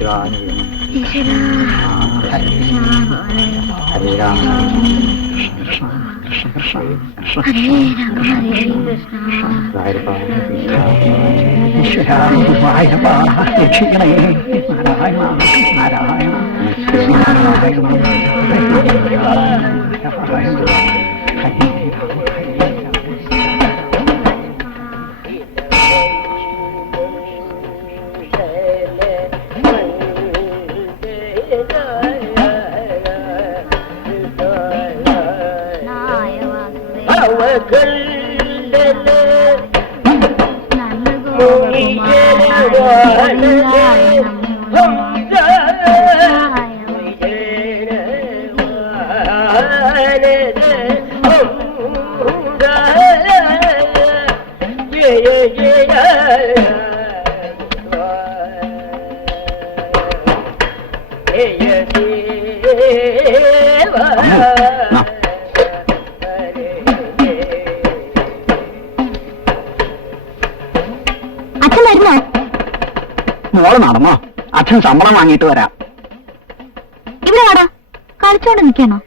ഹരേ രാമ രക്ഷിക്കണേ നാരായണ നാരായണ മോള് നടന്നോ? അച്ഛൻ ശമ്പളം വാങ്ങിയിട്ട് വരാം. ഇവിടെ ആടാ കളിച്ചോണ്ട് നിൽക്കണോ?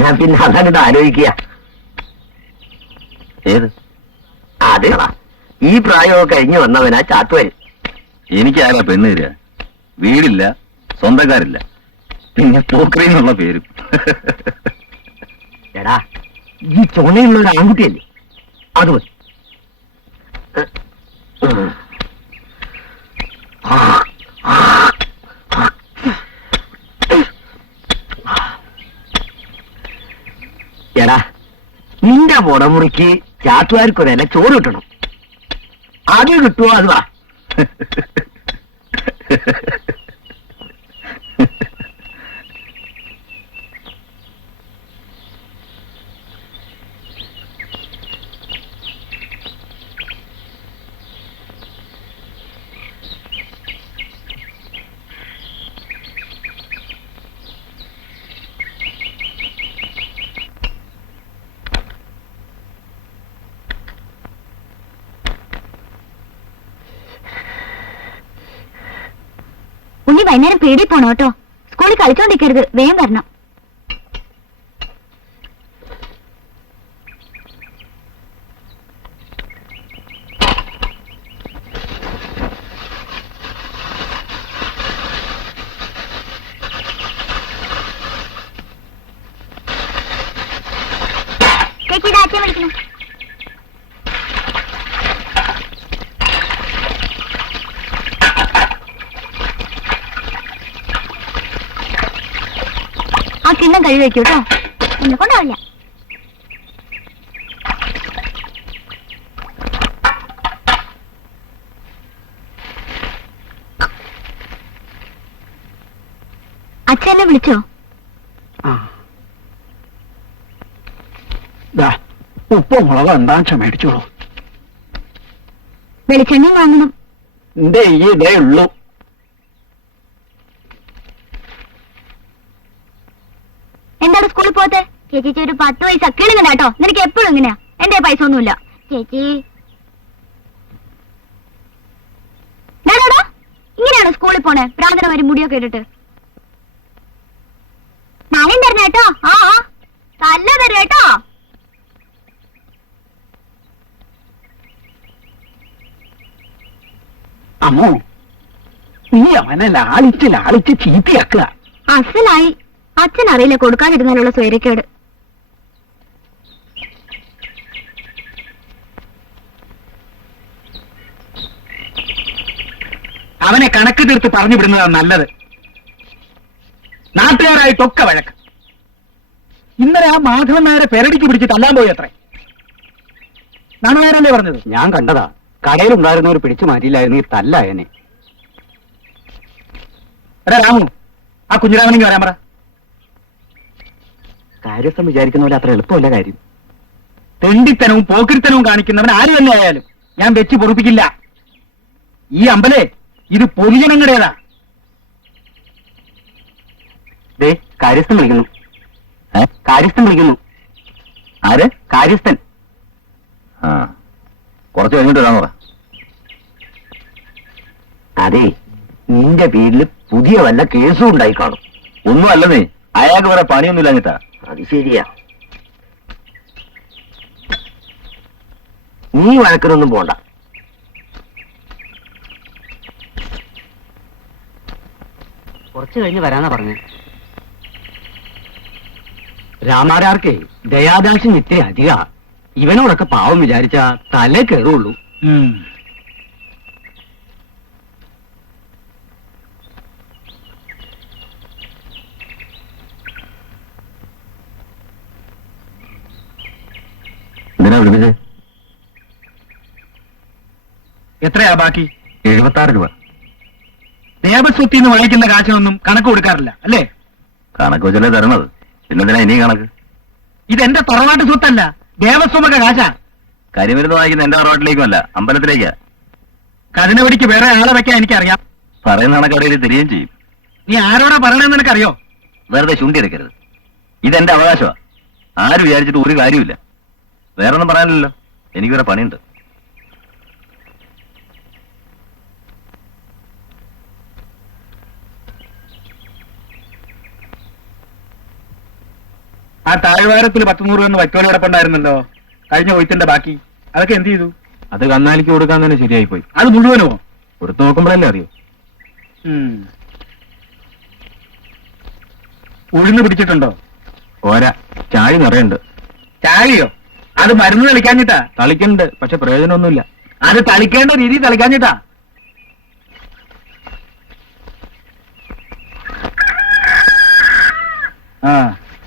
ഞാൻ പിന്നെ അതായിട്ട് ആലോചിക്കുക. ഏത്? അതെടാ, ഈ പ്രായമൊക്കെ കഴിഞ്ഞു വന്നവനാ ചാത്തുവൻ. എനിക്കാരാ പെണ്ണ് തരിക? വീടില്ല, സ്വന്തക്കാരില്ല, പിന്നെ പോക്രി എന്നുള്ള പേരും. എടാ, ഈ ചുണയുള്ള ഒരു ആൺകുട്ടിയല്ലേ, അത് മതി. എടാ, നിന്റെ മുടമുറിക്ക് ചാത്തുകാർക്കൊരല്ല ചോറ് കിട്ടണം. അത് കിട്ടുമോ? അത് വാ. ഉണ്ണി വൈകുന്നേരം പേടി പോണോ കേട്ടോ. സ്കൂളിൽ കളിച്ചോണ്ടിരിക്കരുത്, വേഗം വരണം. ചേച്ചി അച്ഛൻ വിളിക്കുന്നു. ആ കിണ്ണം കഴിവ് വെക്കൂ കേട്ടോ, എന്നെ കൊണ്ടാവില്ല. അച്ഛനെ വിളിച്ചോ? ഉപ്പ് മുളക് എന്താ മേടിച്ചോളൂ. വെളിച്ചെണ്ണയും വാങ്ങണം. എന്റെ ഈ ഇതേ ഉള്ളൂ. എന്താണ് സ്കൂളിൽ പോകത്തെ? ചേച്ചി ഒരു 10 പൈസ കിളുങ്ങണ്ട കേട്ടോ. നിനക്ക് എപ്പോഴും ഇങ്ങനെയാ. എന്റെ പൈസ ഒന്നുമില്ല ചേച്ചി. ഞാനോടോ ഇങ്ങനെയാണോ സ്കൂളിൽ പോണേ? പ്രാർത്ഥന വരും മുടിയൊക്കെ ഇട്ടിട്ട്. നാളെയും തരണം കേട്ടോ. ആ തല്ല തരും കേട്ടോ. അമ്മോ, നീ അവനെ ലാളിച്ച് ലാളിച്ച് ചീത്തയാക്കുക. അസലായി. അച്ഛൻ അറിയില്ല കൊടുക്കാതിരുന്നാലുള്ള സ്വൈരക്കേട്. അവനെ കണക്ക് തീർത്ത് പറഞ്ഞു വിടുന്നതാണ് നല്ലത്. നാട്ടുകാരായിട്ടൊക്കെ വഴക്ക്. ഇന്നലെ ആ മാധവൻ നായരെ പെരടിക്ക് പിടിച്ച് തല്ലാൻ പോയി അത്രേ. നാണുനായരല്ലേ പറഞ്ഞത്? ഞാൻ കണ്ടതാ. കടയിലുണ്ടായിരുന്നവർ പിടിച്ചു മാറ്റിയില്ലായിരുന്നു ഈ തല്ലായനെ. എടാ രാമു, ആ കുഞ്ഞിരാമനെങ്കിൽ വരാൻ പറ. കാര്യസ്ഥം വിചാരിക്കുന്ന പോലെ അത്ര എളുപ്പമല്ല കാര്യം. തെണ്ടിത്തനവും പോക്കിരിത്തനവും കാണിക്കുന്നവൻ ആര് തന്നെ ആയാലും ഞാൻ വെച്ച് പൊറുപ്പിക്കില്ല. ഈ അമ്പലേ ഇത് പൊതുജനങ്ങളുടേതാ. ദേ കാര്യസ്ഥൻ വിളിക്കുന്നു. കാര്യസ്ഥൻ വിളിക്കുന്നു. ആര്? കാര്യസ്ഥൻ. ആ, കുറച്ച് കഴിഞ്ഞിട്ട് വരാൻ പറ. അതെ, നിന്റെ പേരിൽ പുതിയ വല്ല കേസും ഉണ്ടായി കാണും. ഒന്നും അല്ലെന്നേ, അയാൾക്ക് വേറെ പണിയൊന്നും ഇല്ലാഞ്ഞിട്ടാ. അത് ശരിയാ. നീ വഴക്കിനൊന്നും പോണ്ട. കുറച്ച് കഴിഞ്ഞ് വരാനാ പറഞ്ഞേ. രാമാരാർക്കേ ദയാദാക്ഷ്യം ഇത്തിരി അധിക. ഇവനോടൊക്കെ പാവം വിചാരിച്ച തലേ കയറുള്ളൂ. എന്തിനാ വിളിപ്പിച്ചേ? എത്രയാ ബാക്കി? 76 രൂപ. ദേവസ്വത്തിൽ നിന്ന് വാങ്ങിക്കുന്ന കാശൊന്നും കണക്ക് കൊടുക്കാറില്ല അല്ലേ? കണക്ക് വെച്ചല്ലേ തരണത്, പിന്നെന്തിനാ ഇനി കണക്ക്? ഇതെന്റെ തറവാട്ട് സ്വത്തല്ല, ദേവസ്വമൊക്കെ കാശാ. കരിമരുന്ന് വാങ്ങിക്കുന്ന എന്റെ തറവാട്ടിലേക്കുമല്ല, അമ്പലത്തിലേക്കാ. കതിനവടിക്ക് വേറെ ആളെ വെക്കാൻ എനിക്കറിയാം. പറയുന്ന കണക്കടയിൽ തരികയും ചെയ്യും. നീ ആരോടാ പറയണെന്ന് നിനക്കറിയോ? വെറുതെ ചുണ്ടി എടുക്കരുത്. ഇതെന്റെ അവകാശമാ. ആര് വിചാരിച്ചിട്ട് ഒരു കാര്യമില്ല. വേറൊന്നും പറയാനില്ലല്ലോ, എനിക്ക് വേറെ പണിയുണ്ട്. ആ താഴ്വാരത്തിൽ 10-100 രൂപ വറ്റോലി കിടപ്പുണ്ടായിരുന്നല്ലോ, കഴിഞ്ഞ കൊയ്ത്തിന്റെ ബാക്കി. അതൊക്കെ എന്ത് ചെയ്തു? അത് കന്നാലിക്ക് കൊടുക്കാൻ തന്നെ ശരിയായി പോയി. അത് മുഴുവനോ? കൊടുത്തു നോക്കുമ്പോഴല്ലേ അറിയോ. ഉഴുന്ന് പിടിച്ചിട്ടുണ്ടോ? പോരാ, ചായ നിറയുണ്ട്. ചായയോ? അത് മരുന്ന് തളിക്കാഞ്ഞിട്ടാ? തളിക്കുന്നുണ്ട്, പക്ഷെ പ്രയോജനമൊന്നുമില്ല. അത് തളിക്കേണ്ട രീതി തളിക്കാഞ്ഞിട്ടാ.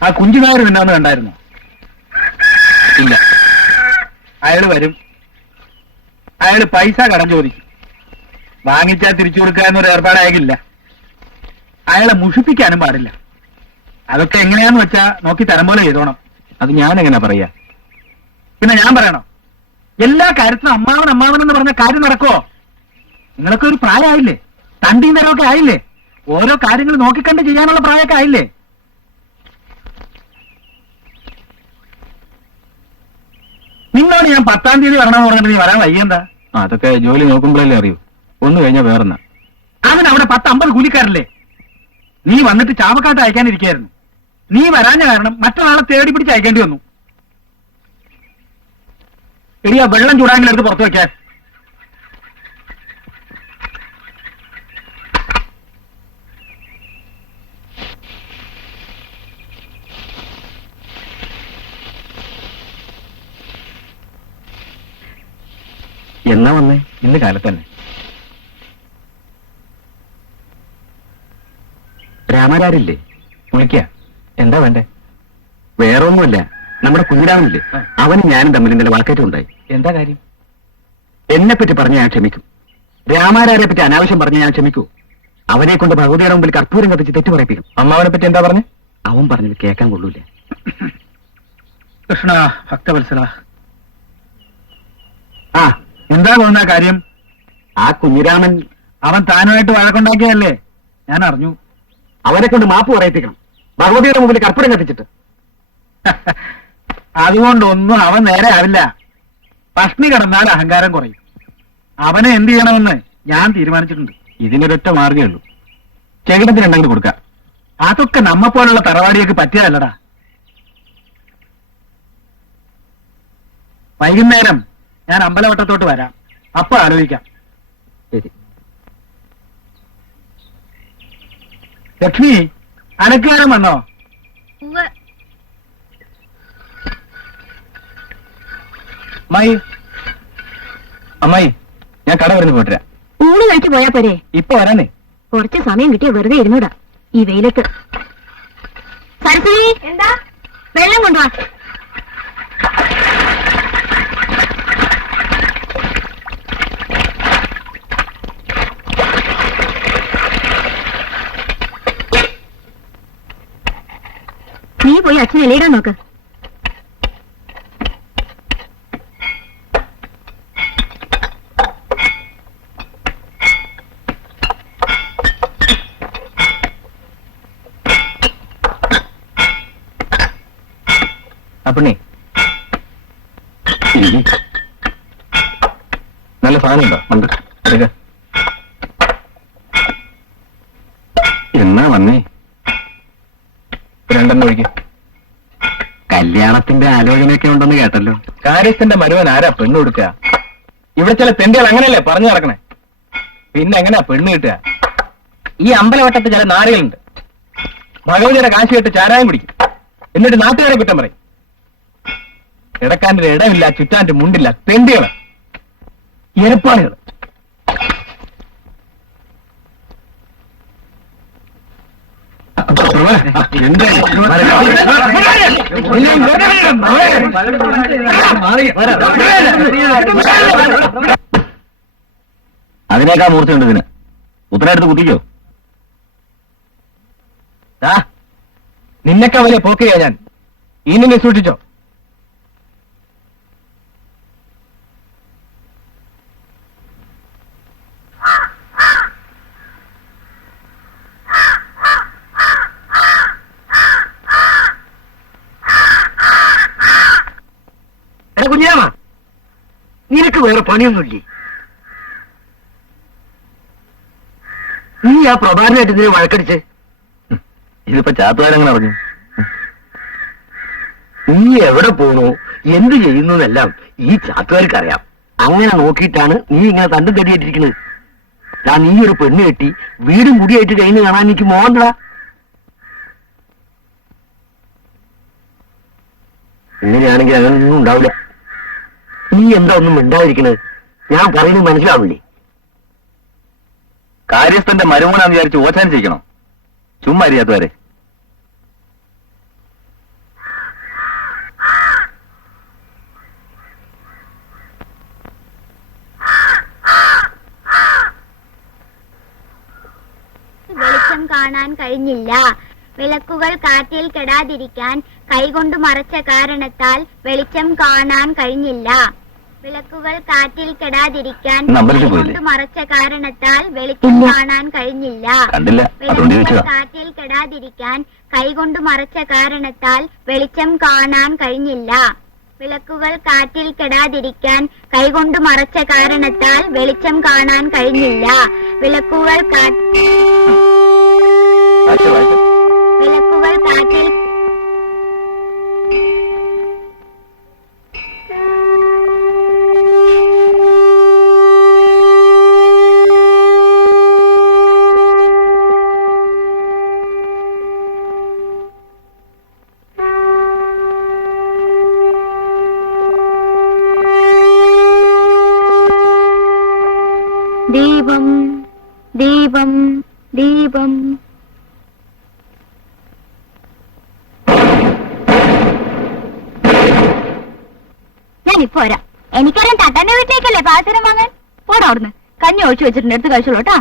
ആ കുഞ്ചുനായർ പിന്നാന്ന് കണ്ടായിരുന്നു? ഇല്ല. അയാള് വരും. അയാള് പൈസ കടം ചോദിക്കും. വാങ്ങിച്ചാൽ തിരിച്ചു കൊടുക്കാന്നൊരു ഏർപ്പാടായില്ല. അയാളെ മുഷിപ്പിക്കാനും പാടില്ല. അതൊക്കെ എങ്ങനെയാന്ന് വെച്ചാ നോക്കി തരം പോലെ ചെയ്തോണം. അത് ഞാൻ എങ്ങനെ പറയാ? പിന്നെ ഞാൻ പറയണോ? എല്ലാ കാര്യത്തിനും അമ്മാവൻ അമ്മാവൻ എന്ന് പറഞ്ഞ കാര്യം നടക്കുവോ? നിങ്ങളൊക്കെ ഒരു പ്രായമായില്ലേ? തണ്ടിയും തരമൊക്കെ ആയില്ലേ? ഓരോ കാര്യങ്ങൾ നോക്കിക്കണ്ട് ചെയ്യാനുള്ള പ്രായമൊക്കെ ആയില്ലേ? നിങ്ങളോട് ഞാൻ 10-ാം തീയതി വരണമെന്ന് പറഞ്ഞിട്ട് നീ വരാൻ വയ്യെന്താ? അതൊക്കെ ജോലി നോക്കുമ്പോഴല്ലേ അറിയൂ. ഒന്ന് കഴിഞ്ഞാൽ വേറെന്നാ. അതിന് അവിടെ 10-50 കൂലിക്കാരല്ലേ? നീ വന്നിട്ട് ചാവക്കാട്ട് അയക്കാനിരിക്കായിരുന്നു. നീ വരാഞ്ഞ കാരണം മറ്റൊരാളെ തേടി പിടിച്ച് അയക്കേണ്ടി വന്നു. എടിയാ വെള്ളം ചൂടാങ്കിലെടുത്ത് പുറത്തു വെക്കാൻ. എന്നാ വന്നേ? ഇന്ന് കാലത്ത് തന്നെ. രാമരാരില്ലേ? വിളിക്ക. എന്താ വേണ്ടേ? വേറെ ഒന്നുമില്ല, നമ്മുടെ കുഞ്ഞിരാമനില്ലേ, അവനും ഞാനും തമ്മിൽ ഇന്നലെ വാക്കേറ്റം ഉണ്ടായി. എന്താ കാര്യം? എന്നെ പറ്റി പറഞ്ഞ ഞാൻ ക്ഷമിക്കും. രാമാരാരെ പറ്റി അനാവശ്യം പറഞ്ഞ ഞാൻ ക്ഷമിക്കൂ. അവനെ കൊണ്ട് ഭഗവതിയുടെ മുമ്പിൽ കർപ്പൂരം കത്തിച്ച് തെറ്റു പറയിപ്പിക്കും. അമ്മാവനെ പറ്റി എന്താ പറഞ്ഞേ? അവൻ പറഞ്ഞത് കേൾക്കാൻ കൊള്ളൂല. കൃഷ്ണ ഭക്തവത്സല, ആ എന്താ തോന്നുന്ന കാര്യം? ആ കുഞ്ഞിരാമൻ അവൻ താനുമായിട്ട് വഴക്കുണ്ടാക്കിയതല്ലേ? ഞാൻ അറിഞ്ഞു. അവനെ കൊണ്ട് മാപ്പ് പറയിപ്പിക്കണം, ഭഗവതിയുടെ മുമ്പിൽ കർപ്പൂരം കത്തിച്ചിട്ട്. അതുകൊണ്ടൊന്നും അവൻ നേരെ ആവില്ല. പഷ്ണി കിടന്നാൽ അഹങ്കാരം കുറയും. അവനെ എന്ത് ചെയ്യണമെന്ന് ഞാൻ തീരുമാനിച്ചിട്ടുണ്ട്. ഇതിനൊരൊറ്റ മാർഗ്ഗമേ ഉള്ളൂ, ചേകടത്തിനുണ്ടെങ്കിൽ കൊടുക്കാം. അതൊക്കെ നമ്മപ്പോലുള്ള തറവാടിയൊക്കെ പറ്റിയതല്ലടാ. വൈകുന്നേരം ഞാൻ അമ്പലവട്ടത്തോട്ട് വരാം, അപ്പൊ ആലോചിക്കാം. ശരി. ലക്ഷ്മി, അനക്കുകാരൻ വന്നോ? അമ്മായി, അമ്മായി, ഞാൻ കട വരുന്നു പോട്ടെ. ഊണ് കഴിച്ചു പോയാ പോരെ? ഇപ്പൊ വരാനേ. കുറച്ച് സമയം കിട്ടിയ വെറുതെ ഇരുന്നൂടാ ഈ വെയിലത്ത്. സരസ്വതി, എന്താ? വെള്ളം കൊണ്ടുവാ. വെളിയിടാൻ നോക്ക്. അപ്പണേ നല്ല സാധനമുണ്ടോ? ഉണ്ട്. എടുക്ക. എന്നാ വന്നേ? രണ്ടെണ്ണം ഒഴിക്കും. കല്യാണത്തിന്റെ ആലോചനയൊക്കെ ഉണ്ടെന്ന് കേട്ടല്ലോ. കാര്യസ്ഥന്റെ മരുവൻ ആരാ പെണ്ണ് കൊടുക്കുക? ഇവിടെ ചില തെണ്ടികൾ അങ്ങനെയല്ലേ പറഞ്ഞു നടക്കണേ. പിന്നെ എങ്ങനെയാ പെണ്ണ് കിട്ടുക? ഈ അമ്പലവട്ടത്ത് ചില നാടുകളുണ്ട്. ഭഗവതിയുടെ കാശ് കേട്ട് ചാരായം കുടിക്കും, എന്നിട്ട് നാട്ടുകാരെ കുറ്റം പറയും. ഇടക്കാൻ്റെ ഇടമില്ല, ചുറ്റാൻ്റെ മുണ്ടില്ല, തെണ്ടികള്, എരപ്പാളികൾ. അതിനേക്കാൾ മൂർച്ചയുണ്ട് ഇതിന്. ഉത്തരവാദിത്തം കുത്തിക്കോ. നിന്നൊക്കെ വലിയ പോക്കെയാ ഞാൻ. ഇനി നീ സൂക്ഷിച്ചോ. കുഞ്ഞാമ, നിനക്ക് വേറെ പണിയൊന്നുമില്ലേ? നീ ആ പ്രഭാരനായിട്ട് ഇതിനെ വഴക്കടിച്ച്? ഇതിപ്പോ ചാത്തുകാരങ്ങനെ അറിഞ്ഞു. നീ എവിടെ പോണോ എന്ത് ചെയ്യുന്നു എന്നെല്ലാം ഈ ചാത്തുകാർക്ക് അറിയാം. അങ്ങനെ നോക്കിയിട്ടാണ് നീ ഇങ്ങനെ തണ്ടും തടിയായിട്ടിരിക്കുന്നത്. നീ ഒരു പെണ്ണ് കെട്ടി വീടും കുടിയായിട്ട് കഴിഞ്ഞ് കാണാൻ എനിക്ക് മോഹണ്ടടാ. ഇങ്ങനെയാണെങ്കിൽ അങ്ങനെയൊന്നും ഉണ്ടാവില്ല. നീ എന്താ ഒന്നും മിണ്ടാതിരിക്കണത്? ഞാൻ പറയുന്നത് മനസ്സിലാവില്ലേ? കാര്യസ്ഥന്റെ മരുമോനാന്ന് വിചാരിച്ച് ഓച്ചാൻ ചെയ്യണോ? ചുമ്മാ അറിയാത്തവരെ. വെളിച്ചം കാണാൻ കഴിഞ്ഞില്ല. വിളക്കുകൾ കാറ്റിൽ കെടാതിരിക്കാൻ കൈകൊണ്ട് മറച്ച കാരണത്താൽ വെളിച്ചം കാണാൻ കഴിഞ്ഞില്ല. വിളക്കുകൾ കാറ്റിൽ കെടാതിരിക്കാൻ കൈകൊണ്ട് മറച്ച കാരണത്താൽ വെളിച്ചം കാണാൻ കഴിഞ്ഞില്ല. വിളക്കുകൾ കാറ്റിൽ കെടാതിരിക്കാൻ കൈകൊണ്ട് മറച്ച കാരണത്താൽ വെളിച്ചം കാണാൻ കഴിഞ്ഞില്ല. വിളക്കുകൾ കാറ്റിൽ കെടാതിരിക്കാൻ കൈകൊണ്ട് മറച്ച കാരണത്താൽ വെളിച്ചം കാണാൻ കഴിഞ്ഞില്ല. വിളക്കുകൾ വിളക്കുകൾ കാറ്റിൽ ദീപം ദീപം ദീപം. ഞാനിപ്പോ വരാം. എനിക്കറിയാം തട്ടന്റെ വീട്ടിലേക്കല്ലേ പാചകം വാങ്ങാൻ. പോടാ അവിടുന്ന്. കഞ്ഞി ഒഴിച്ചു വെച്ചിട്ടുണ്ട്, എടുത്ത് കഴിച്ചോളൂ കേട്ടാ.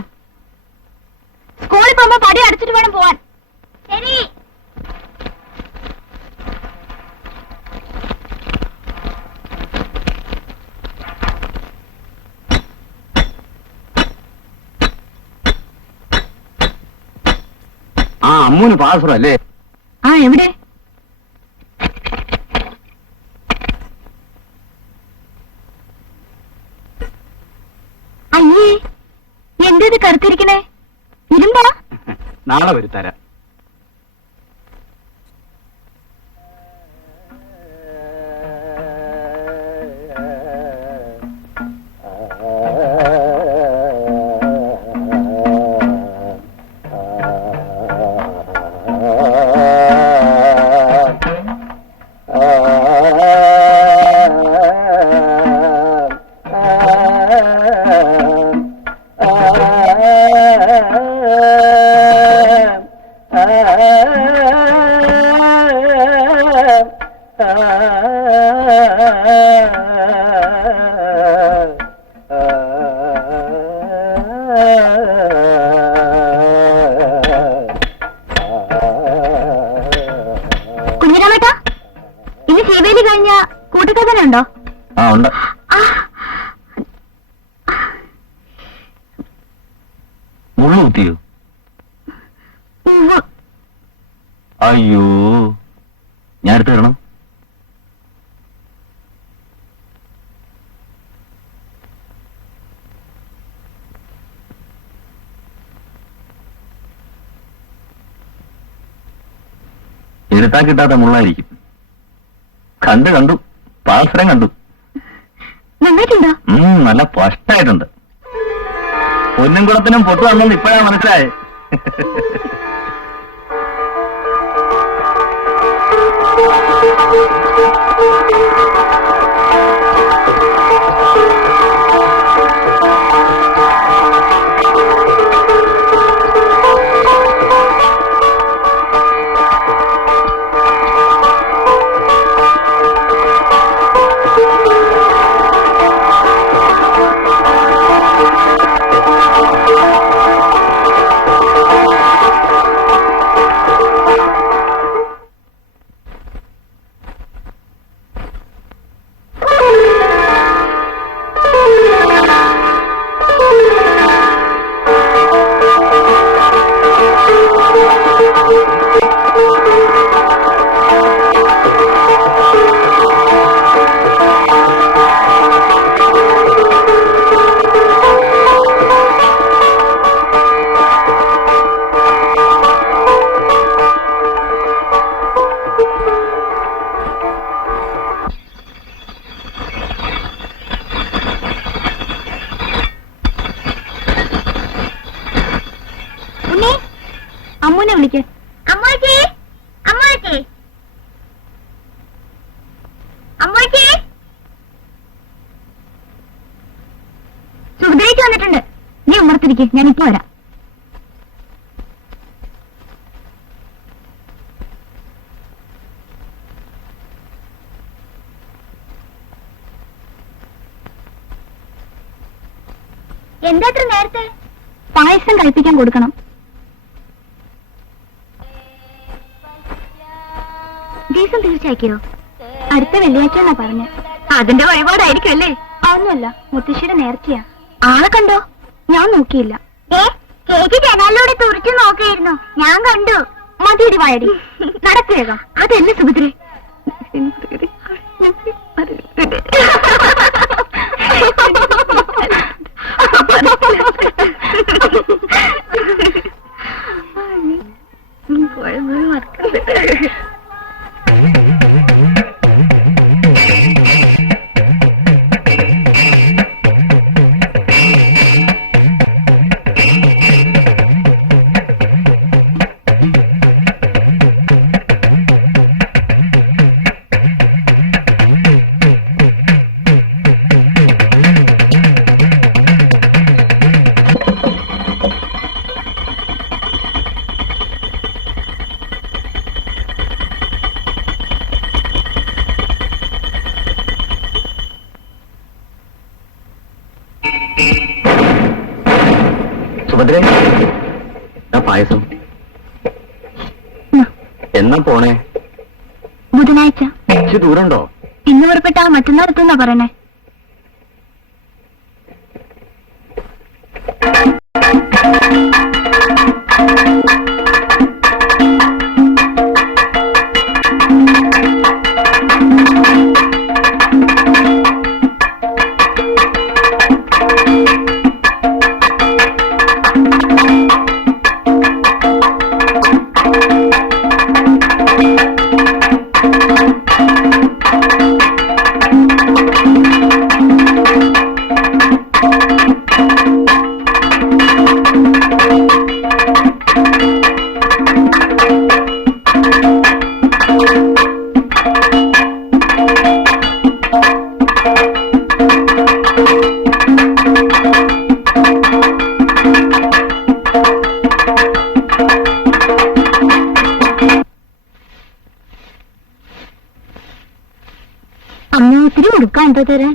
സ്കൂളിൽ പോകുമ്പോ പടി അടച്ചിട്ട് വേണം പോവാൻ. ശരി. അമ്മൂന് പാസ്വർ അല്ലേ? എവിടെ? അയ്യേ, എന്തേത് കറുത്തിരിക്കണേ? ഇരുമ്പാ? നാളെ വരുത്തരാം. കുഞ്ഞിരാമേട്ടാ, ശിവേലി കഴിഞ്ഞ കൂട്ടുകഥനുണ്ടോ? ആ ഉണ്ട്. മുള്ളു കുത്തിയോ? അയ്യോ, ഞാൻ എടുത്തു തരണം. എടുത്താ കിട്ടാത്ത മുള്ളായിരിക്കും. കണ്ടു പാത്രം കണ്ടു. നന്നായിട്ടുണ്ടോ? നല്ല സ്പഷ്ടായിട്ടുണ്ട്. പൊന്നും കുളത്തിനും പൊട്ടു വന്നെന്ന് ഇപ്പോഴാ മനസ്സിലായേ. അമ്മൂനെ വിളിക്ക്. അമ്മൂച്ചി, അമ്മൂച്ചി, അമ്മൂച്ചി. സുഹൃത്തേക്ക് വന്നിട്ടുണ്ട്. നീ ഉമ്മർത്തിരിക്കെ, ഞാനിപ്പോ വരാം. എന്താ അത്ര നേരത്തെ? പായസം കഴിപ്പിക്കാൻ കൊടുക്കണം. ദിവസം തീർച്ചയാക്കിയോ? അടുത്ത വെള്ളിയാഴ്ച എന്നാ പറഞ്ഞ. അതിന്റെ വഴിപാടായിരിക്കും അല്ലേ? അതൊന്നുമല്ല, മുത്തശ്ശിയുടെ നേർച്ചയാ. ആളെ കണ്ടോ? ഞാൻ നോക്കിയില്ല. ചേച്ചി ജനാലിലൂടെ തുറച്ചു നോക്കിയിരുന്നു, ഞാൻ കണ്ടു. മതിയൊരു വായടി, നടക്കേകം. അതല്ല സുഭദ്രേ. സുഭദ്രേ, പായസം എന്നാ പോണേ? ബുധനാഴ്ച. ഇച്ചിരി ദൂരണ്ടോ? ഇന്ന് പുറപ്പെട്ട മറ്റന്നാൾ എത്തുന്നാ പറയണേ. അമ്മ ഒത്തിരി കൊടുക്കാൻ എന്തോ തരാൻ?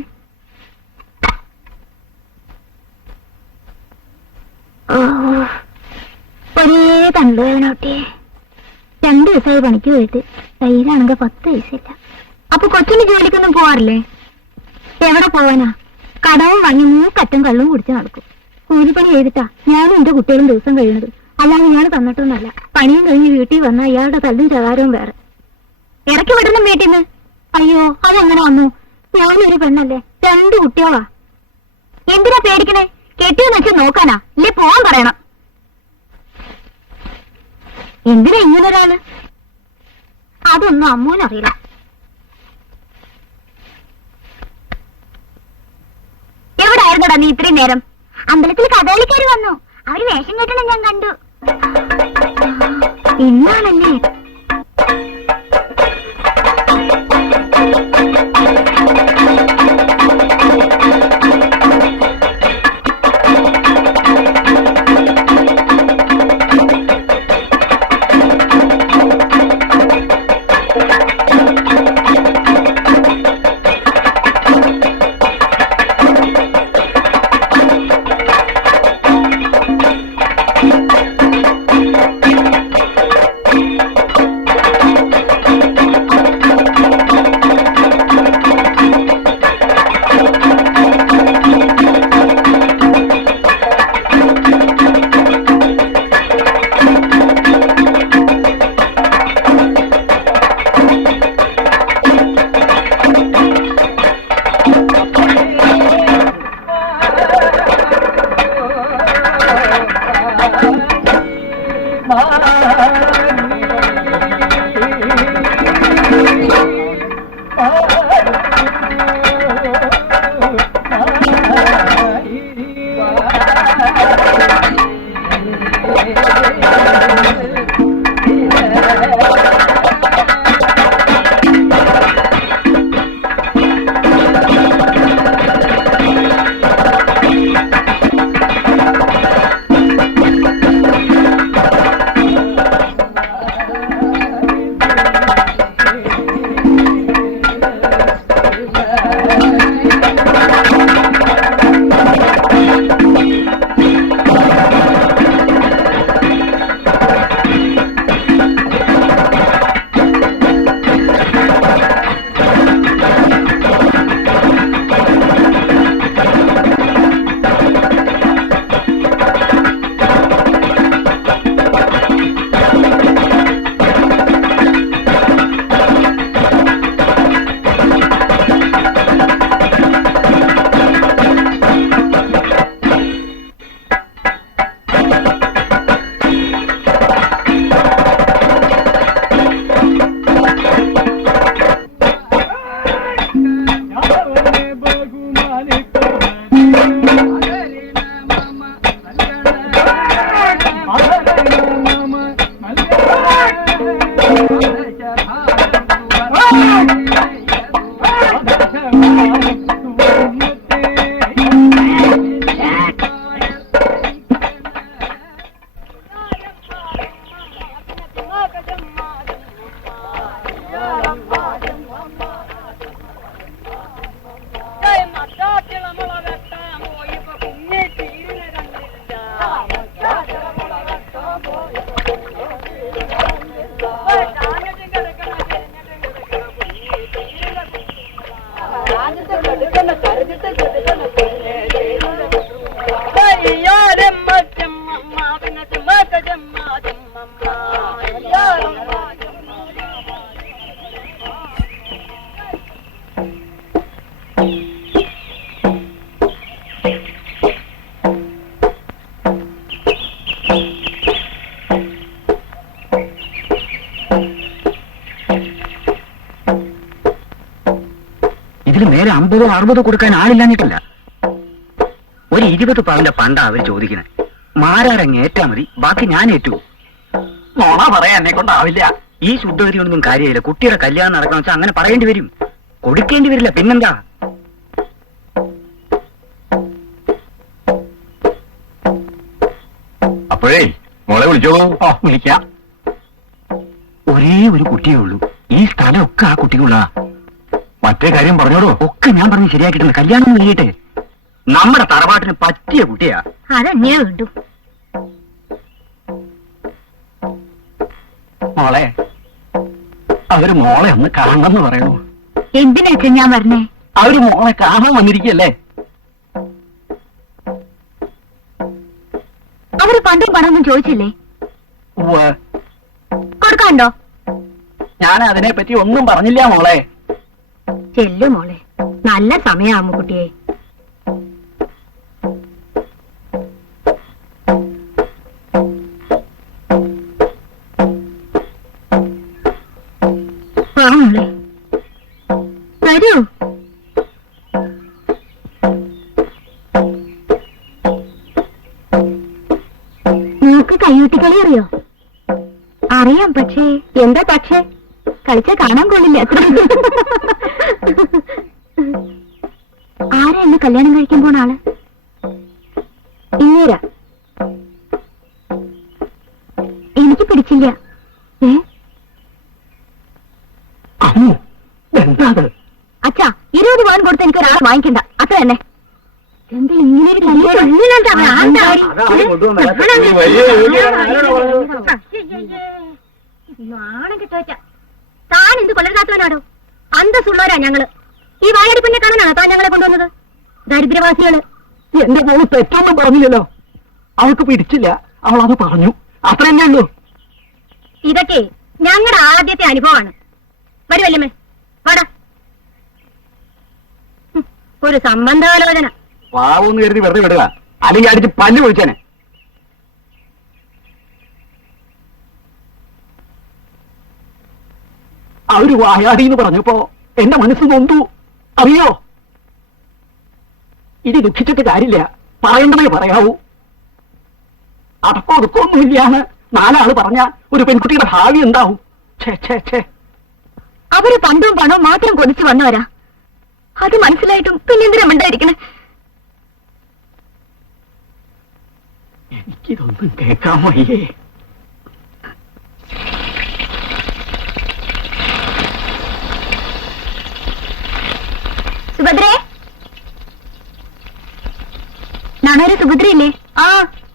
ഒരേ തണ്ടുവേദനോട്ടെ. 2 ദിവസമായി പണിക്ക് പോയിട്ട്. കയ്യിലാണെങ്കിൽ 10 പൈസ ഇല്ല. അപ്പൊ കൊച്ചിന് ജോലിക്കൊന്നും പോവാറില്ലേ? എവിടെ പോവാനാ? കടവും വാങ്ങി മൂക്കറ്റം കള്ളും കുടിച്ച് നടക്കും. കൂലിപ്പണി ചെയ്തിട്ടാ ഞാനും എന്റെ കുട്ടികളും ദിവസം കഴിയുന്നത്. അല്ലാതെ ഇയാൾ തന്നിട്ടൊന്നല്ല. പണിയും കഴിഞ്ഞ് വീട്ടിൽ വന്ന ഇയാളുടെ തല്ലും ചകാരവും വേറെ. ഇറക്കി വിടണം വീട്ടിൽ നിന്ന്. അയ്യോ, അതെങ്ങനെ വന്നു? ഞാനൊരു പെണ്ണല്ലേ, 2 കുട്ടികളാ. എന്തിനാ പേടിക്കണേ? കെട്ടിയെന്ന് വെച്ച് നോക്കാനാ, ഇല്ലേ പോവാൻ പറയണം. എന്തിനാ ഇങ്ങനൊരാള്? അതൊന്നും അമ്മൂനറിയില്ല. എവിടായിരുന്നടാ നീ ഇത്രയും നേരം? അമ്പലത്തിൽ കഥകളിക്കാര് വന്നു. അവര് വേഷം കെട്ടണം ഞാൻ കണ്ടു. ഇന്നാണല്ലേ? ഇതിൽ നേരെ 50-60 കൊടുക്കാൻ ആളില്ലാഞ്ഞിട്ടില്ല. ഒരു 20 പവന്റെ പണ്ടാ അവര് ചോദിക്കണേ. മാരാരങ്ങ് ഏറ്റാ മതി, ബാക്കി ഞാൻ ഏറ്റു. നോണ പറയാൻ എന്നെ കൊണ്ടാവില്ല. ഈ ശുദ്ധഗതിയൊന്നും കാര്യമില്ല. കുട്ടിയുടെ കല്യാണം നടക്കണം വെച്ചാൽ അങ്ങനെ പറയേണ്ടി വരും. കൊടുക്കേണ്ടി വരില്ല, പിന്നെന്താ? അപ്പോഴേ മോളെ വിളിച്ചോളൂ. വിളിക്കാം. ഒരേ ഒരു കുട്ടിയേ ഉള്ളൂ. ഈ സ്ഥലമൊക്കെ ആ കുട്ടിക്കുള്ളതാ. മറ്റേ കാര്യം പറഞ്ഞോളൂ. ഒക്കെ ഞാൻ പറഞ്ഞ് ശരിയാക്കിയിട്ടുണ്ട്. കല്യാണം കഴിയട്ടെ. നമ്മുടെ തറവാട്ടിന് പറ്റിയ കുട്ടിയാ. അതെന്നെ വേണ്ടു. മോളെ, അവര് മോളെ ഒന്ന് കാണണമെന്ന് പറയണു. എന്തിനാ ഞാൻ പറഞ്ഞേ? അവര് മോളെ കാണാൻ വന്നിരിക്കല്ലേ? അവര് പണ്ടും പണമൊന്നും ചോദിച്ചില്ലേ? കൊടുക്കാണ്ടോ? ഞാൻ അതിനെ പറ്റി ഒന്നും പറഞ്ഞില്ല മോളെ. ചെല്ലു മോളെ, നല്ല സമയാ അമ്മുക്കുട്ടിയെ. മോളെ വരൂ. നിനക്ക് കയ്യൂട്ടിക്കളി അറിയോ? അറിയാം, പക്ഷേ എന്താ പക്ഷേ? കളിച്ച കാണാൻ കൊള്ളില്ല. ആരാ എന്നെ കല്യാണം കഴിക്കാൻ പോണ ആള്? ഇന്നേരാ. എനിക്ക് പിടിച്ചില്ല. അച്ഛാ, 20 പവൻ കൊടുത്ത് എനിക്ക് ഒരാളെ വാങ്ങിക്കണ്ട, അത്ര തന്നെ. എന്താ ഇങ്ങനെ ഒരു നാണം കിട്ടുവച്ച? താൻ എന്ത് കൊല്ലരുതാത്തവനാടോ? അന്തസ്സുള്ളവരാ ഞങ്ങള്. ഈ വായാടി പിന്നെ കാണാനാണോ താൻ ഞങ്ങളെ കൊണ്ടുവന്നത്? ദരിദ്രവാസികള്. എന്റെ മോള് തെറ്റൊന്നും പറഞ്ഞില്ലല്ലോ. അവൾക്ക് പിടിച്ചില്ല, അവൾ അത് പറഞ്ഞു, അത്രയല്ലേ ഉള്ളൂ. ഇതൊക്കെ ഞങ്ങളുടെ ആദ്യത്തെ അനുഭവമാണ്. വരൂ വല്യമ്മേ, വാടാ. ഒരു സംബന്ധാലോചന. പാവൊന്ന് കരുതി വെറുതെ വിടുക, അല്ലെങ്കിൽ അടിച്ച് പല്ല് വിളിച്ചേനെ. അവര് വായാടി എന്ന് പറഞ്ഞപ്പോ എന്റെ മനസ്സ് നൊന്തു, അറിയോ? ഇനി ദുഃഖിച്ചിട്ട് കാര്യമില്ല, പറയണ്ടേ പറയാവൂ. അടക്കം ഒതുക്കൊന്നുമില്ലാന്ന് 4 ആള് പറഞ്ഞ ഒരു പെൺകുട്ടിയുടെ ഭാവി എന്താവും? അവര് പണ്ടും പണവും മാത്രം കൊതിച്ചു വന്നവരാ. അത് മനസ്സിലായിട്ടും പിന്നെന്തിനാ മിണ്ടായിരിക്കണേ? എനിക്കിതൊന്നും കേൾക്കാൻ വയ്യേ. സുഭദ്രേ, നാണൊരു സുഭദ്രയില്ലേ? ആ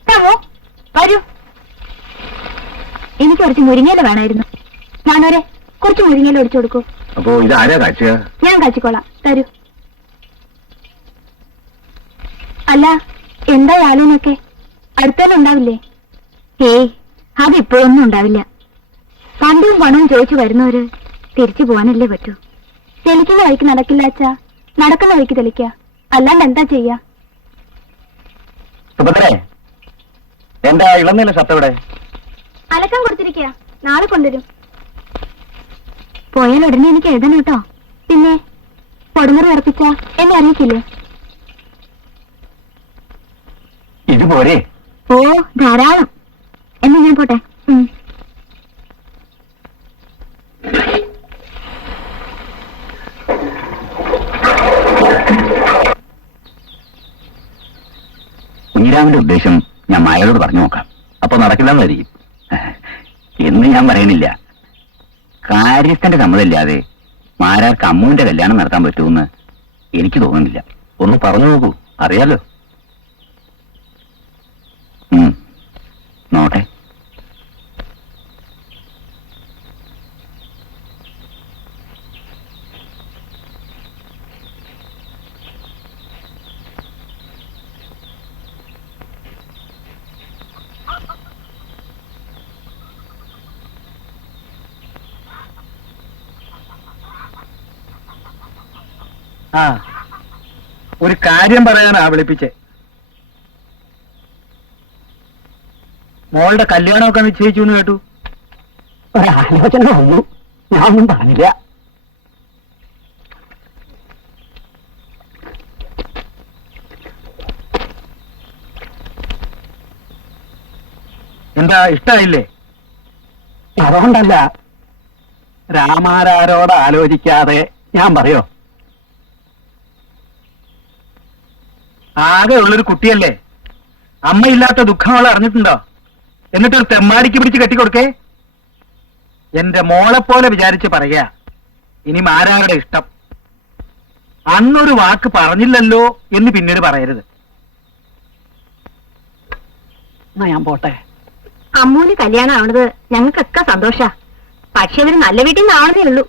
താമോ, വരൂ. എനിക്ക് കുറച്ച് മുരിങ്ങയില വേണമായിരുന്നു. നാണോരെ, കുറച്ച് മുരിങ്ങയില ഒടിച്ചു കൊടുക്കൂ. അപ്പോ ഇതാരാ കാഴ്ച? ഞാൻ കഴിച്ചിക്കോളാം, തരൂ. അല്ല, എന്താ യാലൂനൊക്കെ? അടുത്തെല്ലാം ഉണ്ടാവില്ലേ? ഏയ്, അതിപ്പോഴൊന്നും ഉണ്ടാവില്ല. പണ്ടും പണവും ചോദിച്ചു വരുന്നവര് തിരിച്ചു പോകാനല്ലേ പറ്റൂ. തെളിക്കുന്ന വഴിക്ക് നടക്കില്ല അച്ഛാ, നടക്കുന്ന വഴിക്ക് തെളിക്ക, അല്ലാണ്ട് എന്താ ചെയ്യാ? സുഭദ്രേ, എന്റെ ഇളനീല ഷർട്ട് എവിടെ? അലക്കാൻ കൊടുത്തിരിക്കുക, നാളെ കൊണ്ടുവരും. പോയാൽ ഉടനെ എനിക്ക് എഴുതണം കേട്ടോ. പിന്നെ കൊടുമുറി ഉറപ്പിച്ച എന്നെ അറിയിക്കില്ലേ? ഇത് പോരെ? ഓ, ധാരാളം. എന്നാ ഞാൻ പോട്ടെ. കുഞ്ഞിരാമന്റെ ഉദ്ദേശം ഞാൻ മായയോട് പറഞ്ഞു നോക്കാം. അപ്പൊ നടക്കില്ലെന്നായിരിക്കും എന്ന് ഞാൻ പറയണില്ല. കാര്യസ്ഥന്റെ സമ്മതമില്ലാതെ മാരാർക്ക് അമ്മുവിന്റെ കല്യാണം നടത്താൻ പറ്റുമെന്ന് എനിക്ക് തോന്നുന്നില്ല. ഒന്ന് പറഞ്ഞു നോക്കൂ, അറിയാലോ. നോട്ടെ. ആ, ഒരു കാര്യം പറയാനാ വിളിപ്പിച്ചേ. മോളുടെ കല്യാണമൊക്കെ നിശ്ചയിച്ചു എന്ന് കേട്ടു. ഒരാലോചന വന്നു, ഞാനൊന്നും പറഞ്ഞില്ല. എന്താ, ഇഷ്ടായില്ലേ? അതുകൊണ്ടല്ല, രാമാരാരോട് ആലോചിക്കാതെ ഞാൻ പറയോ? ആകെ ഉള്ളൊരു കുട്ടിയല്ലേ, അമ്മയില്ലാത്ത ദുഃഖം അവൾ അറിഞ്ഞിട്ടുണ്ടോ? എന്നിട്ടൊരു തെമ്മാടിക്ക് പിടിച്ച് കെട്ടിക്കൊടുക്കേ? എന്റെ മോളെപ്പോലെ വിചാരിച്ച് പറയാ. ഇനി മാരാരുടെ ഇഷ്ടം. അന്നൊരു വാക്ക് പറഞ്ഞില്ലല്ലോ എന്ന് പിന്നീട് പറയരുത്. എന്നാ ഞാൻ പോട്ടെ. അമ്മൂന് കല്യാണം ആവണത് ഞങ്ങൾക്കൊക്കെ സന്തോഷാ. പക്ഷെ അവര് നല്ല വീട്ടിൽ നിന്ന് ആവണതേ ഉള്ളൂ.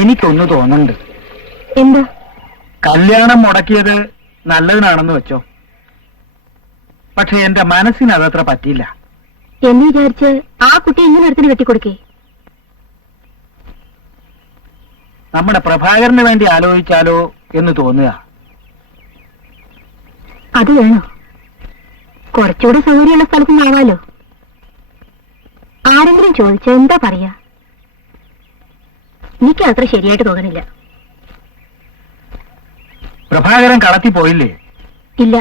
എനിക്കൊന്ന് തോന്നുന്നുണ്ട്. എന്താ? കല്യാണം മുടക്കിയത് നല്ലതിനാണെന്ന് വെച്ചോ, പക്ഷെ എന്റെ മനസ്സിന് അതത്ര പറ്റിയില്ല. എന്ന് വിചാരിച്ച് ആ കുട്ടി ഇങ്ങനെ ഒരുത്തിന് വെട്ടിക്കൊടുക്കേ? നമ്മുടെ പ്രഭാകരന് വേണ്ടി ആലോചിച്ചാലോ എന്ന് തോന്നുക. അത് വേണോ? കുറച്ചുകൂടെ സൗകര്യമുള്ള സ്ഥലത്ത് നിന്നാവാലോ. ആരെങ്കിലും ചോദിച്ചാ എന്താ പറയാ? എനിക്ക് അത്ര ശരിയായിട്ട് തോന്നണില്ല. പ്രഭാകരൻ കളത്തി പോയില്ലേ? ഇല്ല,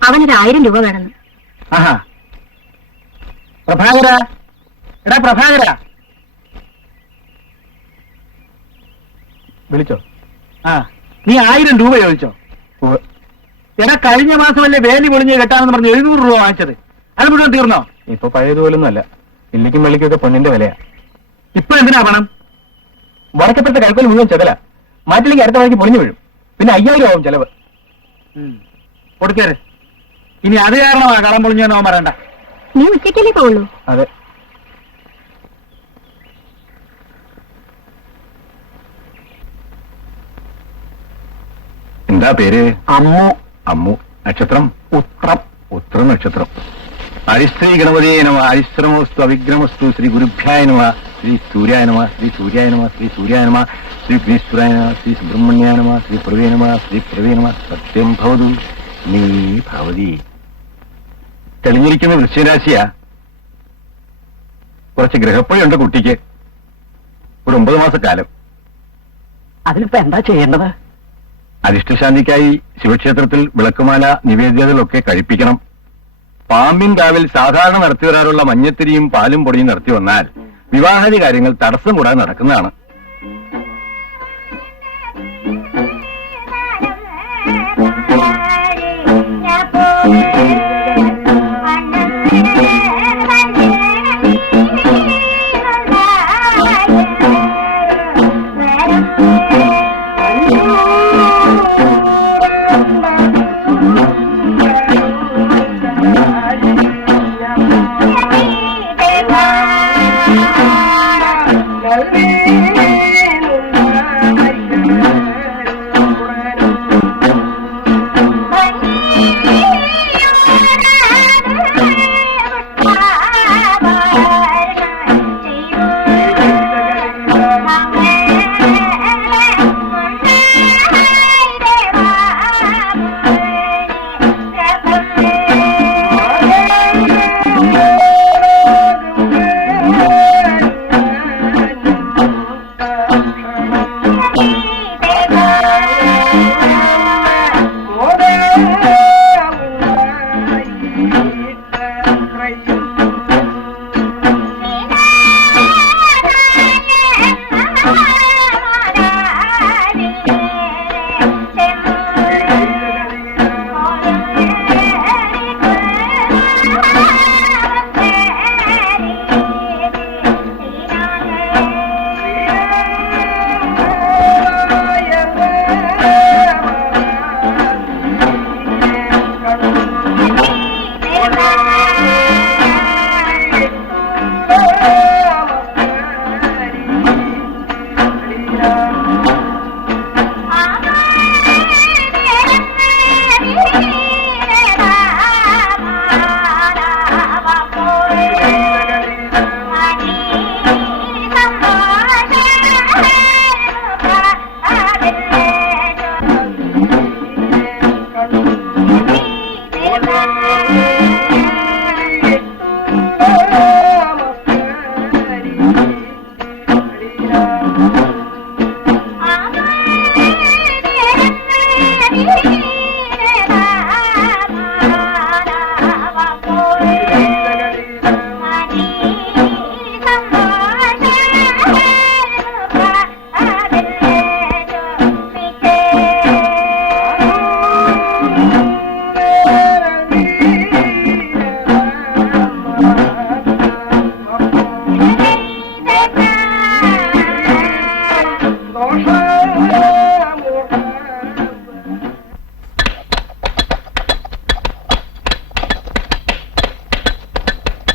അവനൊരു 1000 രൂപ വേണമെന്ന്. ആഹാ, പ്രഭാകര, എടാ പ്രഭാകര, വിളിച്ചോ? ആ നീ 1000 രൂപ ചോദിച്ചോ? എടാ കഴിഞ്ഞ മാസം വല്ലേ വേലി പൊളിഞ്ഞ് കെട്ടാണെന്ന് പറഞ്ഞ് 700 രൂപ വാങ്ങിച്ചത്, അത് മുഴുവൻ തീർന്നോ? ഇപ്പൊ പഴയതുപോലൊന്നും അല്ല. ഇല്ലിക്കും വെള്ളിക്കൊക്കെ പൊന്നിന്റെ വിലയാ. ഇപ്പൊ എന്തിനാ പണം? വടക്കപ്പുറത്തെ കൽപ്പന മുഴുവൻ ചെതല. മാറ്റിലേക്ക് അടുത്ത വഴിക്ക് പൊളിഞ്ഞു വീഴും. പിന്നെ 5000 ആവും ചെലവ്. കൊടുക്കേര്. ഇനി അത് കാരണമാ കളം പൊളിഞ്ഞോ പറയണ്ട. നീ ഉച്ചയ്ക്കല്ലേ പോവുള്ളൂ? അതെ. എന്താ പേര്? അമ്മു. അമ്മു. നക്ഷത്രം? ഉത്രം. ഉത്ര നക്ഷത്രം. ഹരിശ്രീ ഗണപതിയെ നമ. ഹരിശ്രമോസ്തു അവിഗ്രമസ്തു. ശ്രീ ഗുരുഭ്യായ നമ. ശ്രീ സൂര്യായ നമ. ശ്രീ സൂര്യായ നമ. ശ്രീ സൂര്യായ നമ. ശ്രീ ഭീശ്വരായ നമ. ശ്രീ സുബ്രഹ്മണ്യായ നമ. ശ്രീ പ്രവേ നമ. ശ്രീ പ്രവേ നമ. സത്യം ഭവതു നീ ഭവതി. തെളിഞ്ഞിരിക്കുന്ന വൃശ്ചികരാശിയാ. കുറച്ച് ഗ്രഹപ്പഴയുണ്ട് കുട്ടിക്ക്. ഒരു 9 മാസക്കാലം. അതിലിപ്പോ എന്താ ചെയ്യേണ്ടത്? അരിഷ്ടശാന്തിക്കായി ശിവക്ഷേത്രത്തിൽ വിളക്കുമാല നിവേദ്യതകളൊക്കെ കഴിപ്പിക്കണം. പാമ്പിൻ കാവിൽ സാധാരണ നടത്തി വരാറുള്ള മഞ്ഞത്തിരിയും പാലും പൊടിയും നടത്തി വന്നാൽ വിവാഹാദി കാര്യങ്ങൾ തടസ്സം കൂടാതെ നടക്കുന്നതാണ്.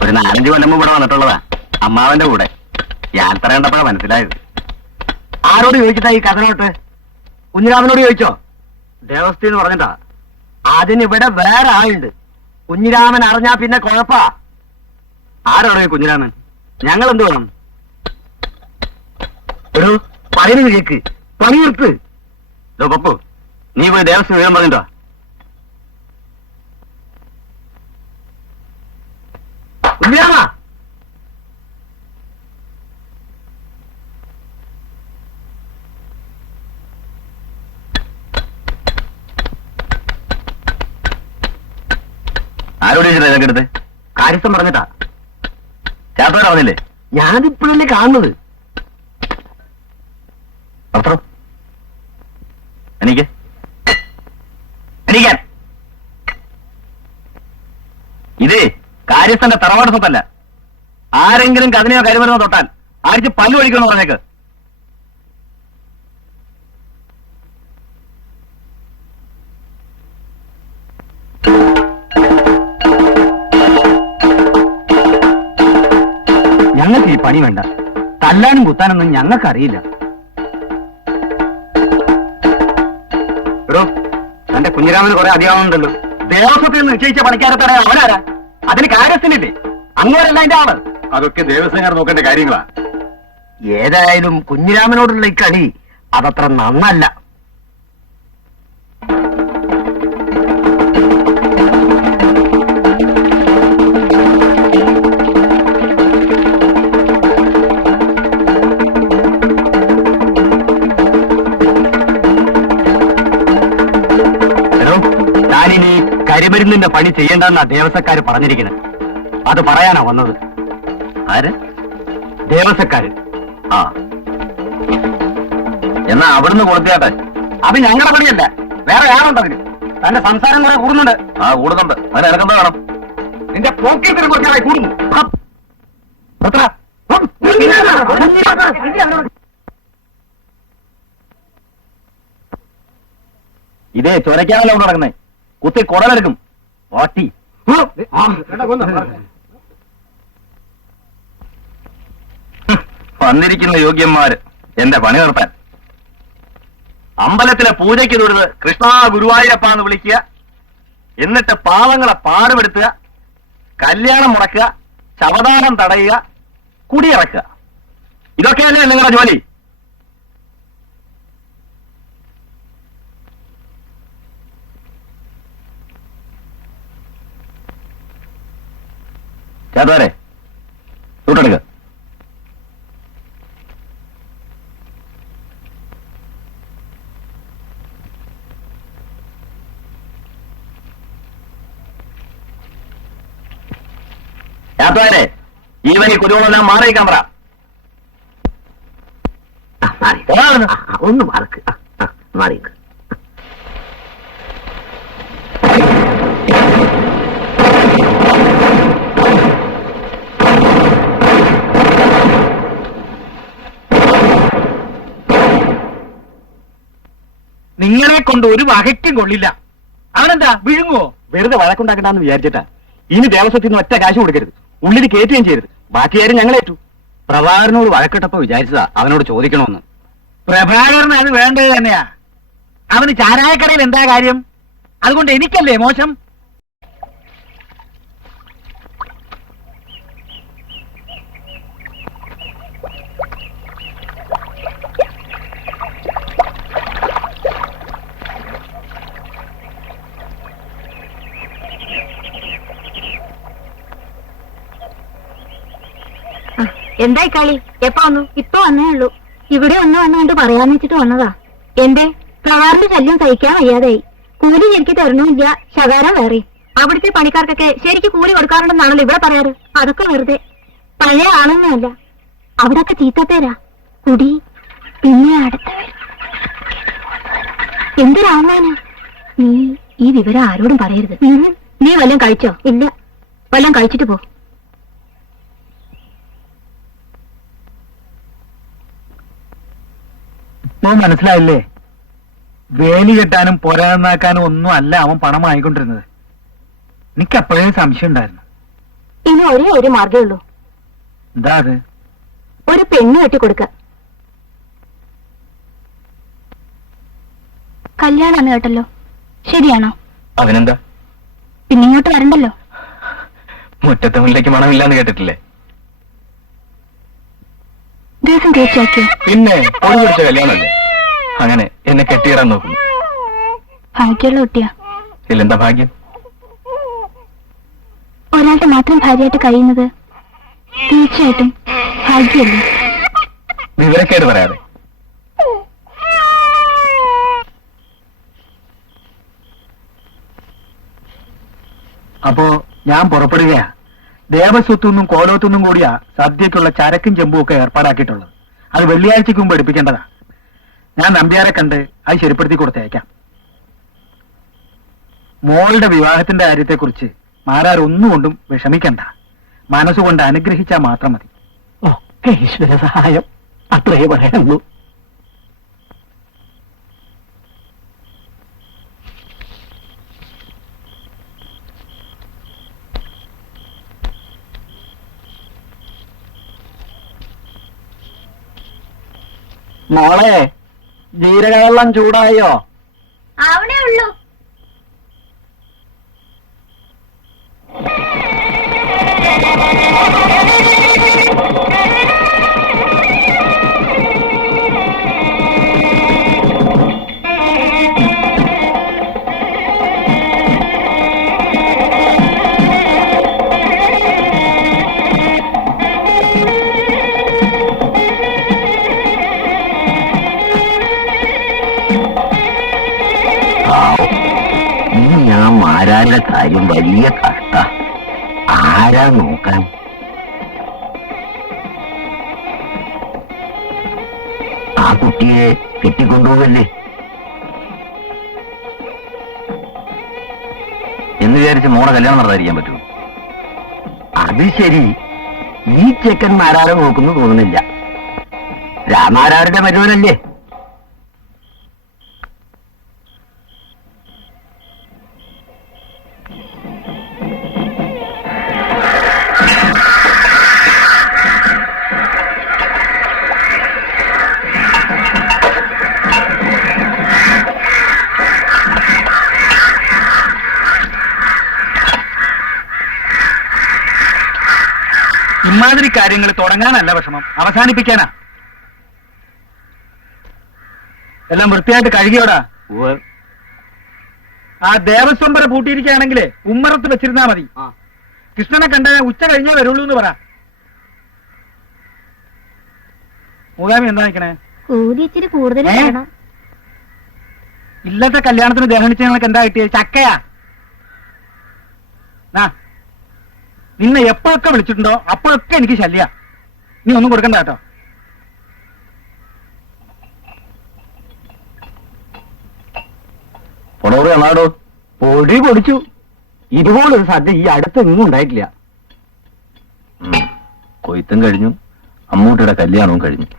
ഒരു 4-5 കൊല്ലം ഇവിടെ വന്നിട്ടുള്ളതാ അമ്മാവന്റെ കൂടെ. യാത്ര കണ്ടപ്പോഴാണ് മനസ്സിലായത്. ആ ആരോട് ചോദിച്ചിട്ടാ ഈ കഥനോട്ട്? കുഞ്ഞിരാമനോട് ചോദിച്ചോ? ദേവസ്ഥ എന്ന് പറഞ്ഞിട്ടാ. അതിനിവിടെ വേറെ ആളുണ്ട്. കുഞ്ഞിരാമൻ അറിഞ്ഞാ പിന്നെ കുഴപ്പാ. ആരാണോ കുഞ്ഞിരാമൻ? ഞങ്ങൾ എന്ത് വേണം? ഒരു പറയുന്നത് കേക്ക്, പണി നിർത്ത്. പപ്പു, നീ പോയി ദേവസ്ഥ വിവരം പറഞ്ഞിട്ടോ? കുഞ്ഞിരാമ, ആരോട് ഇതൊക്കെ എടുത്ത്? കാര്യസ്ഥം പറഞ്ഞിട്ടാ. ചാത്തോട് പറഞ്ഞില്ലേ? ഞാനിപ്പോഴല്ലേ കാണുന്നത്. പത്രം എനിക്ക് എണീക്കാൻ. ഇതേ കാര്യസ്ഥന്റെ തറവാട് സ്വത്തല്ല. ആരെങ്കിലും കഥനയോ കരുമരുന്നോ തൊട്ടാൽ ആഴ്ച പല്ലു ഒഴിക്കണമെന്ന് പറഞ്ഞേക്ക്. ഞങ്ങൾക്ക് ഈ പണി വേണ്ട. തല്ലാനും കുത്താനൊന്നും ഞങ്ങൾക്കറിയില്ല. എടോ, തന്റെ കുഞ്ഞിരാമന് കുറെ അധികമാവുന്നുണ്ടല്ലോ. ദേവസ്വത്തിൽ നിന്ന് നിശ്ചയിച്ച പണിക്കാരെ തടയാൻ അവനാരാ? അതിന് കാര്യസ്ഥനില്ലേ? അങ്ങോട്ടല്ല അതിന്റെ ആള്. അതൊക്കെ ദേവസ്വം നോക്കേണ്ട കാര്യങ്ങളാ. ഏതായാലും കുഞ്ഞിരാമനോടുള്ള ഈ കളി അതത്ര നന്നല്ല. ഞാനിനി കരിമരുന്നിന്റെ പണി ചെയ്യേണ്ടെന്നാ ദേവസ്വക്കാര് പറഞ്ഞിരിക്കുന്നത്. അത് പറയാനാ വന്നത്. ആര്? ദേവസ്വക്കാര്. ആ, എന്നാ അവിടുന്ന് കൊടുത്തിയാട്ടെ. അത് ഞങ്ങളുടെ പണിയല്ല, വേറെ ആരുണ്ടതിന്. തന്റെ സംസാരം കുറെ കൂടുന്നുണ്ട്. ആ, കൂടുന്നുണ്ട്. അതിന് ഇറങ്ങുന്നത് വേണം. നിന്റെ പോക്കറ്റിന് കുറച്ചായി കൂടുന്നു. ഇതേ ചൊരയ്ക്കാണല്ലോ നടക്കുന്നേ. കുത്തി കുടലെടുക്കും. ഓട്ടി വന്നിരിക്കുന്ന യോഗ്യന്മാര് എന്റെ പണി നിർത്താൻ. അമ്പലത്തിലെ പൂജയ്ക്ക് തൊഴുത് കൃഷ്ണ ഗുരുവായൂരപ്പ എന്ന് വിളിക്കുക, എന്നിട്ട് പാവങ്ങളെ പാടുപെടുത്തുക, കല്യാണം മുടക്കുക, ശവദാനം തടയുക, കുടിയിറക്കുക. ഇതൊക്കെയല്ലേ നിങ്ങളുടെ ജോലി? ചേട്ടവരെ ചൂട്ടെടുക്കുക. ചേട്ടവരെ ഈ വരി കുരുവെല്ലാം മാറിയിക്കാൻ പറ. ഒന്ന് മാർക്ക് മാറിക്ക്. നിങ്ങളെ കൊണ്ട് ഒരു വകയ്ക്കും കൊള്ളില്ല. അവനെന്താ വിഴുങ്ങുവോ? വെറുതെ വഴക്കുണ്ടാക്കണ്ടെന്ന് വിചാരിച്ചിട്ടാ. ഇനി ദേവസ്വത്തിൽ നിന്ന് ഒറ്റ കാശ് കൊടുക്കരുത്, ഉള്ളിൽ കയറ്റുകയും ചെയ്യരുത്. ബാക്കി കാര്യം ഞങ്ങളേറ്റു. പ്രഭാകരനോട് വഴക്കിട്ടപ്പോ വിചാരിച്ചതാ അവനോട് ചോദിക്കണമെന്ന്. പ്രഭാകരന് അത് വേണ്ടത് തന്നെയാ. അവന് ചാരായക്കടയിൽ എന്താ കാര്യം? അതുകൊണ്ട് എനിക്കല്ലേ മോശം? എന്തായി കളി? എപ്പോ വന്നു? ഇപ്പൊ വന്നേ ഉള്ളൂ. ഇവിടെ ഒന്ന് വന്നുകൊണ്ട് പറയാന്ന് വെച്ചിട്ട് വന്നതാ. എന്റെ പ്രവാറിന്റെ ശല്യം സഹിക്കാൻ വയ്യാതായി. കൂലി ശരിക്ക് തരണമില്ല, ശകാരം വേറെ. അവിടുത്തെ പണിക്കാർക്കൊക്കെ ശരിക്ക് കൂലി കൊടുക്കാറുണ്ടെന്നാണല്ലോ ഇവിടെ പറയാറ്. അതൊക്കെ വെറുതെ. പഴയ ആളൊന്നുമല്ല, അവിടൊക്കെ ചീത്തപ്പേരാ. കുടി, പിന്നെ അടുത്തവർ. എന്തൊരാളാണ് നീ? ഈ വിവരം ആരോടും പറയരുത്. നീ വല്ലതും കഴിച്ചോ? ഇല്ല. വല്ലതും കഴിച്ചിട്ട് പോ. മനസ്സിലായില്ലേ? വേലി കെട്ടാനും പൊരാന്നാക്കാനും ഒന്നും അല്ല അവൻ പണം വാങ്ങിക്കൊണ്ടിരുന്നത്. എനിക്ക് അപ്പോഴേ സംശയം ഉണ്ടായിരുന്നു. ഇനി ഒരേ ഒരു മാർഗമേ ഉള്ളൂ. എന്താ അത്? ഒരു പെണ്ണ് കെട്ടിക്കൊടുക്ക. കല്യാണാന്ന് കേട്ടല്ലോ, ശരിയാണോ? അതിനെന്താ? പിന്നെ ഇങ്ങോട്ട് വരണ്ടല്ലോ. മുറ്റത്തെ മുല്ലേക്ക് മണമില്ലാന്ന് കേട്ടിട്ടില്ലേ? ദിവസം തീർച്ചയാക്കിയോ? പിന്നെ ഒരു പിടിച്ച കല്യാണമല്ലേ, അങ്ങനെ എന്നെ കെട്ടിയിടാൻ നോക്കുന്നു. ഭാഗ്യമുള്ള കുട്ടിയാ. ഇല്ലെന്താ ഭാഗ്യം? ഒരാളുടെ മാത്രം ഭാര്യയായിട്ട് കഴിയുന്നത് തീർച്ചയായിട്ടും ഭാഗ്യമല്ലേ? വിവരക്കേട് പറയാതെ. അപ്പോ ഞാൻ പുറപ്പെടുകയാ. ദേവസ്വത്തുനിന്നും കോലോത്തുനിന്നും കൂടിയാ സദ്യക്കുള്ള ചരക്കും ചെമ്പും ഒക്കെ ഏർപ്പാടാക്കിയിട്ടുള്ളത്. അത് വെള്ളിയാഴ്ചക്ക് മുമ്പ് എടുപ്പിക്കേണ്ടതാ. ഞാൻ നമ്പ്യാരെ കണ്ട് അത് ശരിപ്പെടുത്തി കൊടുത്തയക്കാം. മോളുടെ വിവാഹത്തിന്റെ കാര്യത്തെക്കുറിച്ച് മാരാർ ഒന്നുകൊണ്ടും വിഷമിക്കണ്ട. മനസ്സുകൊണ്ട് അനുഗ്രഹിച്ചാൽ മാത്രം മതി. ഒക്കെ ഈശ്വര സഹായം, അത്രേ പറയാനുള്ളൂ. മോളെ, ജീരകവെള്ളം ചൂടായോ? അവിടെ ഉള്ളൂ. ഞാൻ മാരാരുടെ കാര്യം വലിയ കഷ്ട. ആരാ നോക്കാൻ? ആ കുട്ടിയെ കെട്ടിക്കൊണ്ടുപോകല്ലേ എന്ന് വിചാരിച്ച് മോളെ കല്യാണം നടത്താതിരിക്കാൻ പറ്റുമോ? അത് ശരി, ഈ ചെക്കൻ മാരാരെ നോക്കുന്നു തോന്നുന്നില്ല. രാമാരാരുടെ മരുവനല്ലേ? ഇമാതിരി കാര്യങ്ങൾ തുടങ്ങാനല്ല വിഷമം, അവസാനിപ്പിക്കാനാ. എല്ലാം വൃത്തിയായിട്ട് കഴുകിയോടാ. ആ ദേവസ്വം വരെ പൂട്ടിയിരിക്കുകയാണെങ്കിലേ ഉമ്മറത്ത് വെച്ചിരുന്നാ മതി. കൃഷ്ണനെ കണ്ട ഉച്ച കഴിഞ്ഞേ വരുള്ളൂ എന്ന് പറ. മൂകാമി എന്താ നിൽക്കണേ? കൂലി ഇച്ചിരി കൂടുതൽ വേണം. ഇല്ലത്തെ കല്യാണത്തിന് ദഹനിച്ച് ഞങ്ങൾക്ക് എന്താ കിട്ടിയത്? ചക്കയാ. നിന്നെ എപ്പോഴൊക്കെ വിളിച്ചിട്ടുണ്ടോ അപ്പോഴൊക്കെ എനിക്ക് ശല്യ. നീ ഒന്നും കൊടുക്കണ്ട കേട്ടോ. പൊടോടോ പൊടി പൊടിച്ചു. ഇതുപോലൊരു സദ്യ ഈ അടുത്തൊന്നും ഉണ്ടായിട്ടില്ല. കൊയ്ത്തും കഴിഞ്ഞു, അമ്മൂട്ടിയുടെ കല്യാണവും കഴിഞ്ഞു.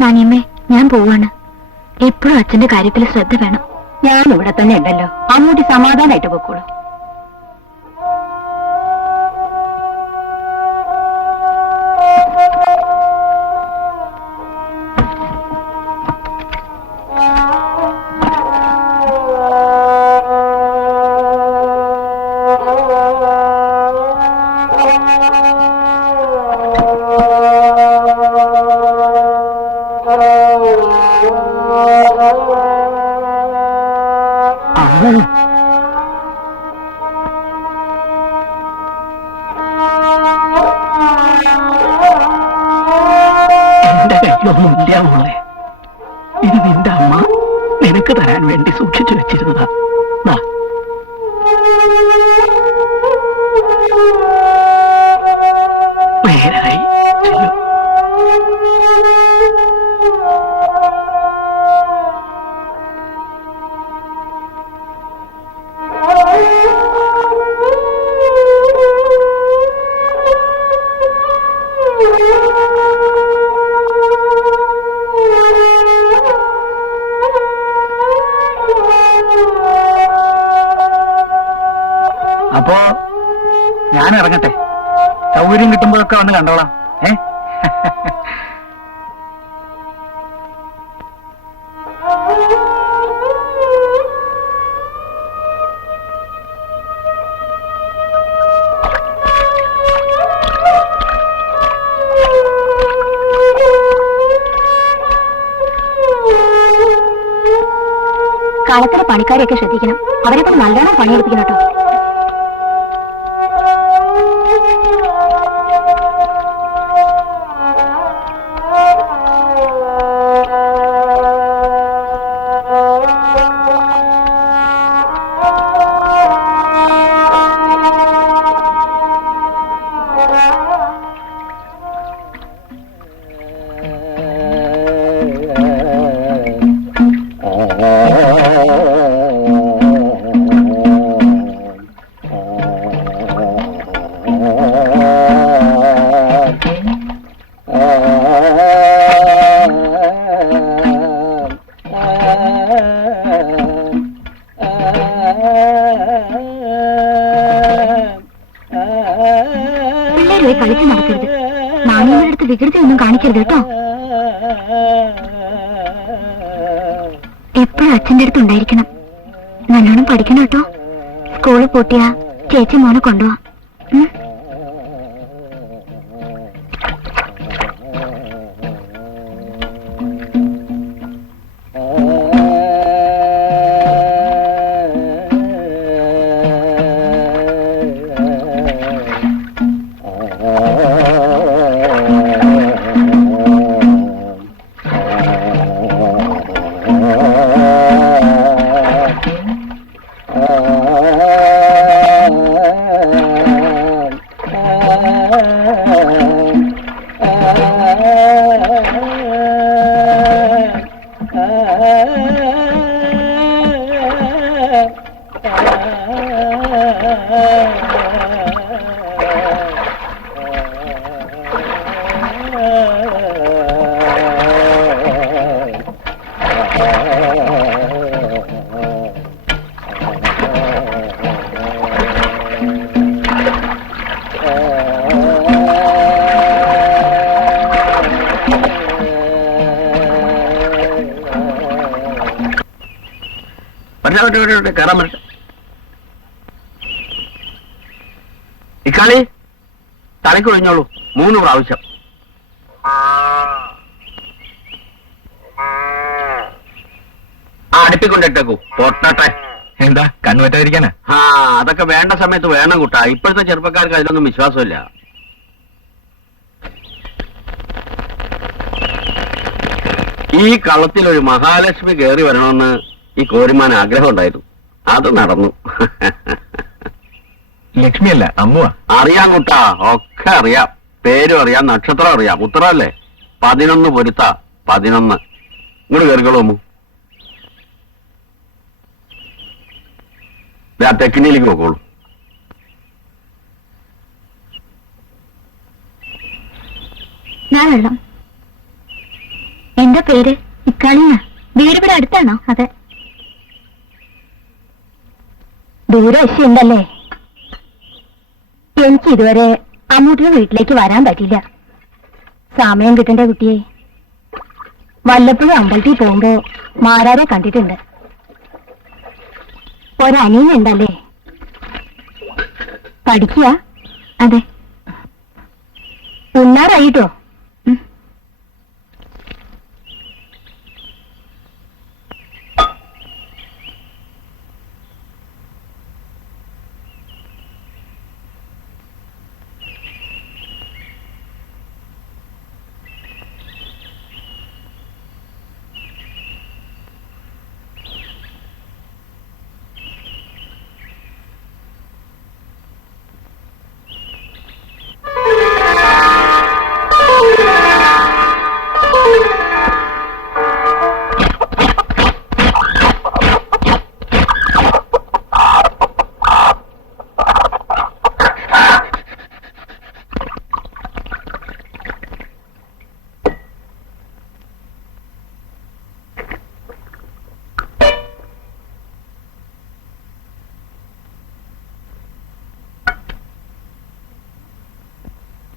നാണിയമ്മേ, ഞാൻ പോവാണ്. എപ്പോഴും അച്ഛന്റെ കാര്യത്തിൽ ശ്രദ്ധ വേണം. ഞാൻ ഇവിടെ തന്നെ ഉണ്ടല്ലോ. അമ്മൂട്ടി സമാധാനായിട്ട് പൊക്കോളൂ. എന്റെ കയ്യിലൊന്നുമില്ല മോളെ. ഇത് നിന്റെ അമ്മ നിനക്ക് തരാൻ വേണ്ടി സൂക്ഷിച്ചു വെച്ചിരുന്നതാ. നേരായി ചെല്ലു. അപ്പോ ഞാൻ ഇറങ്ങട്ടെ, സൗകര്യം കിട്ടുമ്പോഴൊക്കെ വന്ന് കണ്ടോളാം. കളത്തിലെ പണിക്കാരെയൊക്കെ ശ്രദ്ധിക്കണം, അവരെ കൊണ്ട് നല്ലോണം പണിയെടുപ്പിക്കണം കേട്ടോ. പിള്ളേരെ കളിച്ച് നടക്കരുത്, നാണിയുടെ അടുത്ത് വികൃതി ഒന്നും കാണിക്കരുത് കേട്ടോ. എപ്പോഴും അച്ഛൻ്റെ അടുത്ത് ഉണ്ടായിരിക്കണം. നല്ലോണം പഠിക്കണം കേട്ടോ. സ്കൂളിൽ പൂട്ടിയാ ചേച്ചി മോനെ കൊണ്ടുപോവാ. കയറാൻ പറ്റ ഇക്കാളി തലയ്ക്ക് ഒഴിഞ്ഞോളൂ 3 പ്രാവശ്യം. അടുപ്പിക്കൊണ്ടിട്ടേക്കൂ പൊട്ടട്ടെ. എന്താ കണ്ണുപറ്റാതിരിക്കാനാ? അതൊക്കെ വേണ്ട സമയത്ത് വേണം കുട്ടാ. ഇപ്പോഴത്തെ ചെറുപ്പക്കാർക്ക് അതിലൊന്നും വിശ്വാസമില്ല. ഈ കളത്തിൽ ഒരു മഹാലക്ഷ്മി കയറി വരണമെന്ന് ഈ കോരിമാൻ ആഗ്രഹം ഉണ്ടായിരുന്നു. അത് നടന്നു. ലക്ഷ്മിയല്ല, അമ്മുവാ. അറിയാം കുട്ടാ, ഒക്കെ അറിയാം. പേരും അറിയാം, നക്ഷത്രം അറിയാം. ഉത്തരല്ലേ? 11 പൊരുത്ത 11. ഇങ്ങോട്ട് കയറിക്കോളൂ അമ്മു. തെക്കിനിയിലേക്ക് നോക്കോളൂ. ഞാൻ വെള്ളം. എന്താ പേര്? ഇക്കാളിയാ. വീട് ഇവിടെ അടുത്താണോ? അതെ. ദൂരവശയുണ്ടല്ലേ? എനിക്ക് ഇതുവരെ അമ്മൂട്ടിയുടെ വീട്ടിലേക്ക് വരാൻ പറ്റില്ല. സമയം കിട്ടണ്ടേ കുട്ടിയെ? വല്ലപ്പോഴും അമ്പലത്തിൽ പോകുമ്പോ മാരാരെ കണ്ടിട്ടുണ്ട്. ഒരനിയനുണ്ടല്ലേ? പഠിക്കുക? അതെ. ഉണ്ണാറായിട്ടോ?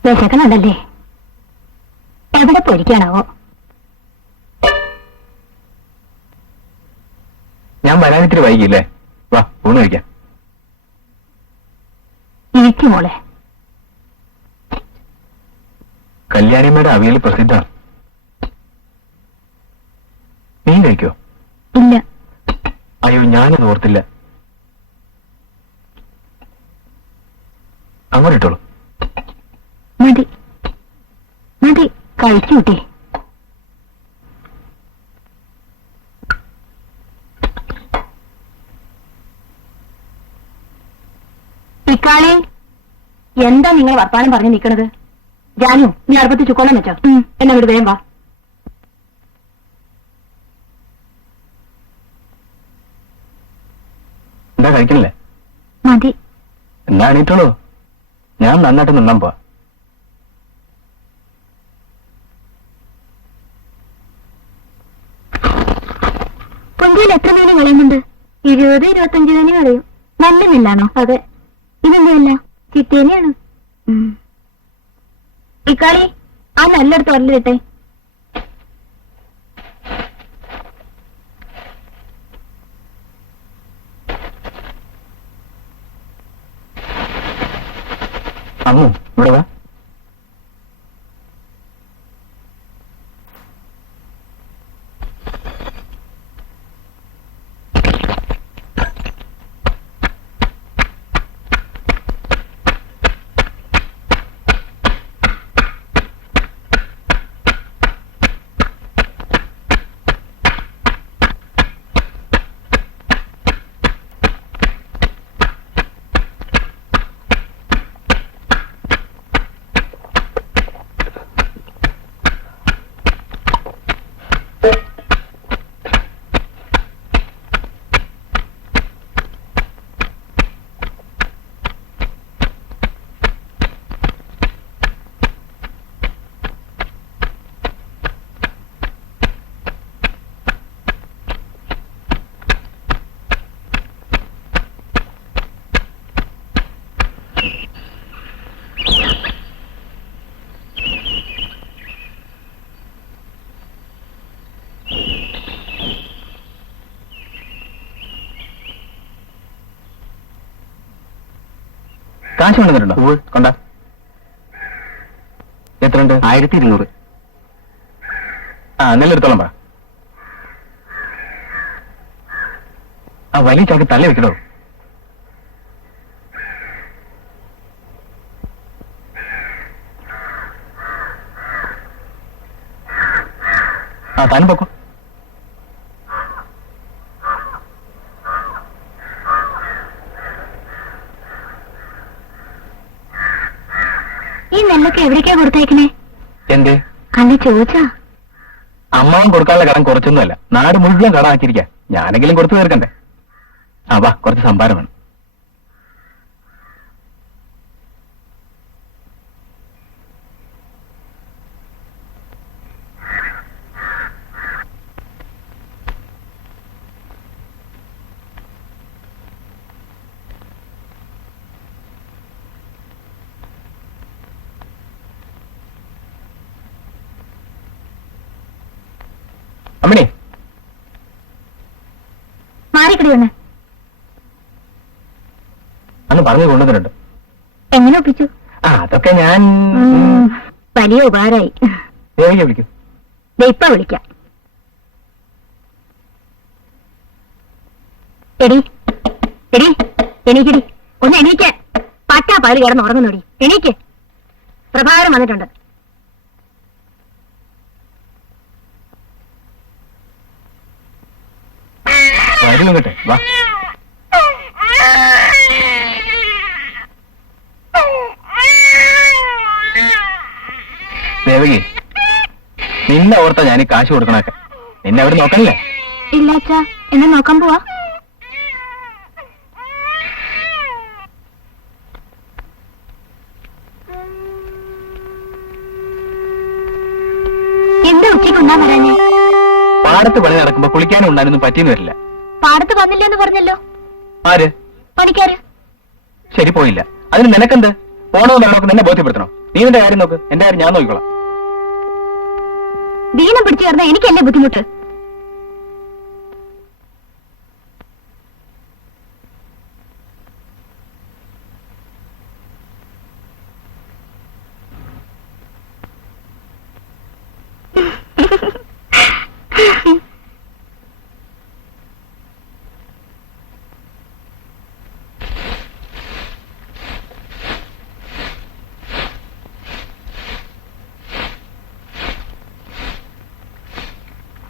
വിശക്കണുണ്ടല്ലേ? എവിടെ പൊരിക്കാനാവോ? ഞാൻ വരാനിത്തിരി വൈകില്ലേ? വാ, ഊണ് കഴിക്കാം. ഇരിക്കും മോളെ. കല്യാണിയമ്മയുടെ അവിയൽ പ്രസിദ്ധമാണ്. നീ കഴിക്കോ? ഇല്ല. അയ്യോ, ഞാനത് ഓർത്തില്ല. അങ്ങോട്ട് ഇട്ടോളൂ. മതി മതി, കഴിക്കൂട്ടി. ഇക്കാളെ, എന്താ നിങ്ങൾ വർത്താനം പറഞ്ഞു നിൽക്കണത്? ജാനു, നീ അടുപ്പത്ത് ചുക്കോളം വെച്ചോ. എന്നെ അങ്ങോട്ട് വേഗം വാ. എന്താ കഴിക്കണില്ലേ? മതി. എന്നാ എണീറ്റോളൂ, ഞാൻ നന്നായിട്ട് നിന്നാൻ പോവാ. പൊന്തിയിൽ എത്ര മീൻ കളയുന്നുണ്ട്? 20-25 തന്നെ കളയും. നല്ല മില്ലാണോ? അതെ. ഇതെന്താ? ചിത്തേനെയാണ്. ഇക്കാളി, ആ നല്ലെടുത്ത് വരലിട്ടെ. അമ്മു, ഇവിടെ വാ. കാശ് കൊണ്ടുവന്നിട്ടുണ്ടോ? കൊണ്ട. എത്രയുണ്ട്? 1200. ആ, നെല്ലെടുത്തോളം പറ. ആ വലിയ ചാക്ക് തള്ളി വെക്കണോ? ആ, താനും പൊക്കോ. ഈ നെല്ലൊക്കെ എവിടേക്കാ കൊടുത്തേക്കണേ? എന്തേ? അന്ന് ചോദിച്ചാ. അമ്മാവൻ കൊടുക്കാനുള്ള കടം കുറച്ചൊന്നുമല്ല, നാട് മുഴുവൻ കടം ആക്കിയിരിക്കാം. ഞാനെങ്കിലും കൊടുത്തു തീർക്കണ്ടേ? ആ, വാ, കുറച്ച് സംഭാരം വേണം. അമ്മണി, മാറിക്കടി വന്ന്. അന്ന് പറഞ്ഞു കൊണ്ടുവന്നിട്ടുണ്ട്. എങ്ങനെ ഒപ്പിച്ചു? ആ, അതൊക്കെ ഞാൻ വലിയ ഉപകാരമായി. ദേവിയെ വിളിക്കും. ഇപ്പൊ വിളിക്കാം. എടി എടി, എണീക്കടി, ഒന്ന് എണീക്ക്. പറ്റാ പകല് കിടന്ന് ഉറങ്ങുന്നോടി, എണീക്ക്. പ്രഭാകരൻ വന്നിട്ടുണ്ട്. വരുന്നു കേട്ടെ, വാ. ദേവകി, നിന്നെ ഓർത്താ ഞാൻ ഈ കാശ് കൊടുക്കണൊക്കെ. നിന്നെ അവിടെ നോക്കണില്ലേ? ഇല്ല അച്ഛാ, എന്നെ നോക്കാൻ പോവാ. എന്താ ഉച്ചയ്ക്ക് ഉണ്ണാൻ വരാഞ്ഞേ? പാടത്ത് പണി നടക്കുമ്പോ കുളിക്കാനും ഉണ്ടായിരുന്നു, പറ്റിയെന്ന് വരില്ല. പാടത്ത് വന്നില്ലെന്ന് പറഞ്ഞല്ലോ. ആര്? പണിക്കാര്. ശരി, പോയില്ല. അതിന് നിനക്കെന്ത്? പോണോ വേണമൊക്കെ നിന്നെ ബോധ്യപ്പെടുത്തണോ? നീ നിന്റെ കാര്യം നോക്ക്, എന്റെ കാര്യം ഞാൻ നോക്കിക്കോളാം. ദീനം പിടിച്ചു ചേർന്ന എനിക്കല്ലേ ബുദ്ധിമുട്ട്.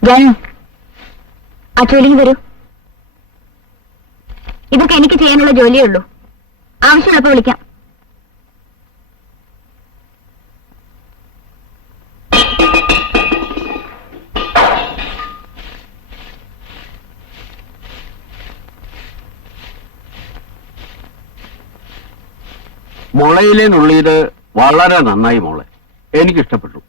ജാനു, ആ ജോലിക്ക് വരൂ. ഇതൊക്കെ എനിക്ക് ചെയ്യാനുള്ള ജോലിയേ ഉള്ളൂ. ആവശ്യമുള്ളപ്പോ വിളിക്കാം. മുളയിലെ നുള്ളിയത് വളരെ നന്നായി മോളെ, എനിക്കിഷ്ടപ്പെട്ടു.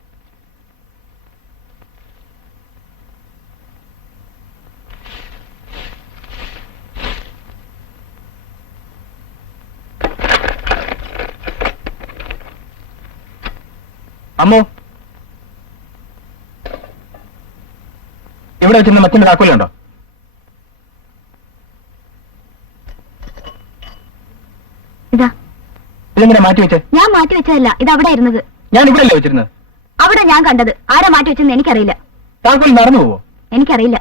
അമ്മോ, ഇവിടെ വെച്ചിരുന്ന മച്ചിന്റെ താക്കോലുണ്ടോ? ഇതാ. ഇതെങ്ങനെ മാറ്റി വെച്ചേ? ഞാൻ മാറ്റി വെച്ചതല്ല, ഇത് അവിടെ ഇരുന്നത്. ഞാൻ ഇവിടെ അല്ലേ വെച്ചിരുന്നത്? അവിടെ ഞാൻ കണ്ടത്. ആരാ മാറ്റി വെച്ചെന്ന് എനിക്കറിയില്ല. താക്കോൽ നടന്നു പോവോ? എനിക്കറിയില്ല.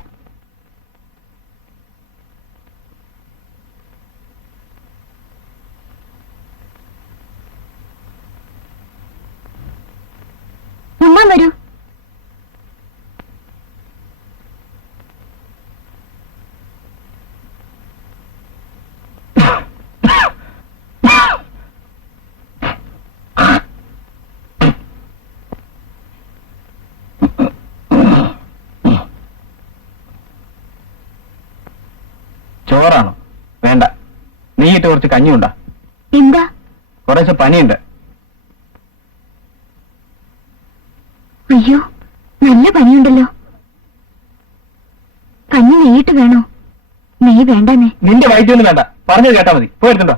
ഉമ്മാൻ വരൂ. ചോറാണോ? വേണ്ട, നീയിട്ട് കുറച്ച് കഞ്ഞിയുണ്ടാ. എന്താ? കുറച്ച് പനിയുണ്ട്. അയ്യോ, നല്ല പനിയുണ്ടല്ലോ. കഞ്ഞി നെയ്യിട്ട് വേണോ? നെയ്യ് വേണ്ടെന്നേ. നിന്റെ വൈദ്യൊന്നും വേണ്ട, പറഞ്ഞത് കേട്ടാ മതി. പോയിരുന്നുണ്ടോ?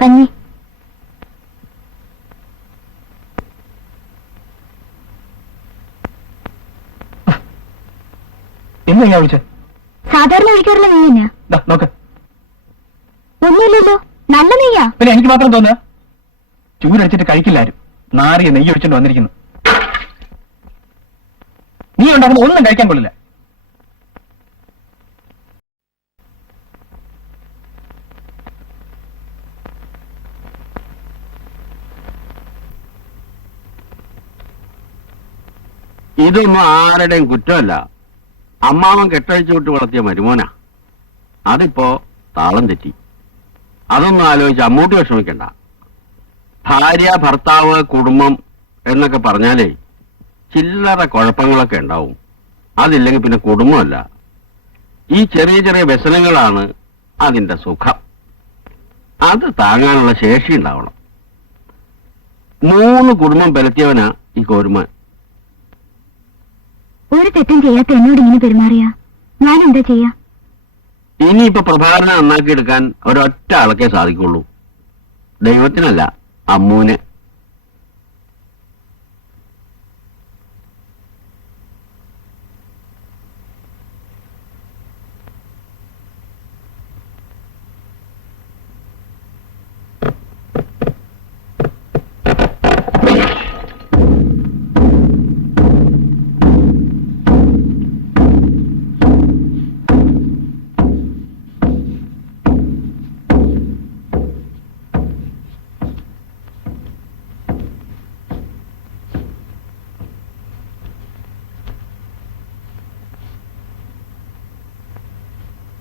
കഞ്ഞി. എന്തെങ്ങാ വിളിച്ചേ? സാധാരണ ഒഴിക്കാറില്ല നെയ്യ് തന്നെയാ. നോക്ക്. ഒന്നുമില്ലല്ലോ, നല്ല നെയ്യാ. പിന്നെ എനിക്ക് മാത്രം തോന്നുക ചൂരടിച്ചിട്ട് കഴിക്കില്ലാരും. നാറിയ നെയ്യ് ഒഴിച്ചിട്ട് വന്നിരിക്കുന്നു. നീ ഉണ്ടാകുന്ന ഒന്നും കഴിക്കാൻ കൊള്ളില്ല. ഇതൊന്നും ആരുടെയും കുറ്റമല്ല. അമ്മാവൻ കെട്ടഴിച്ചു വിട്ട് വളർത്തിയ മരുമോനാ. അതിപ്പോ താളം തെറ്റി. അതൊന്നും ആലോചിച്ച് അമ്മൂട്ടി വിഷമിക്കണ്ട. ഭാര്യ, ഭർത്താവ്, കുടുംബം എന്നൊക്കെ പറഞ്ഞാലേ ചില്ലറ കുഴപ്പങ്ങളൊക്കെ ഉണ്ടാവും. അതില്ലെങ്കിൽ പിന്നെ കുടുംബമല്ല. ഈ ചെറിയ ചെറിയ വ്യസനങ്ങളാണ് അതിന്റെ സുഖം. അത് താങ്ങാനുള്ള ശേഷി ഉണ്ടാവണം. 3 കുടുംബം പെലത്തിയവനാ ഈ കോരുമാൻ. ഒരു തെറ്റും ചെയ്യാത്ത എന്നോട് ഇങ്ങനെ പെരുമാറിയാ ഞാൻ എന്താ ചെയ്യാ? ഇനിയിപ്പോ പ്രഭാകരനെ നന്നാക്കിയെടുക്കാൻ ഒരൊറ്റ ആൾക്കേ സാധിക്കുള്ളൂ. ദൈവത്തിനല്ല, അമ്മൂനെ.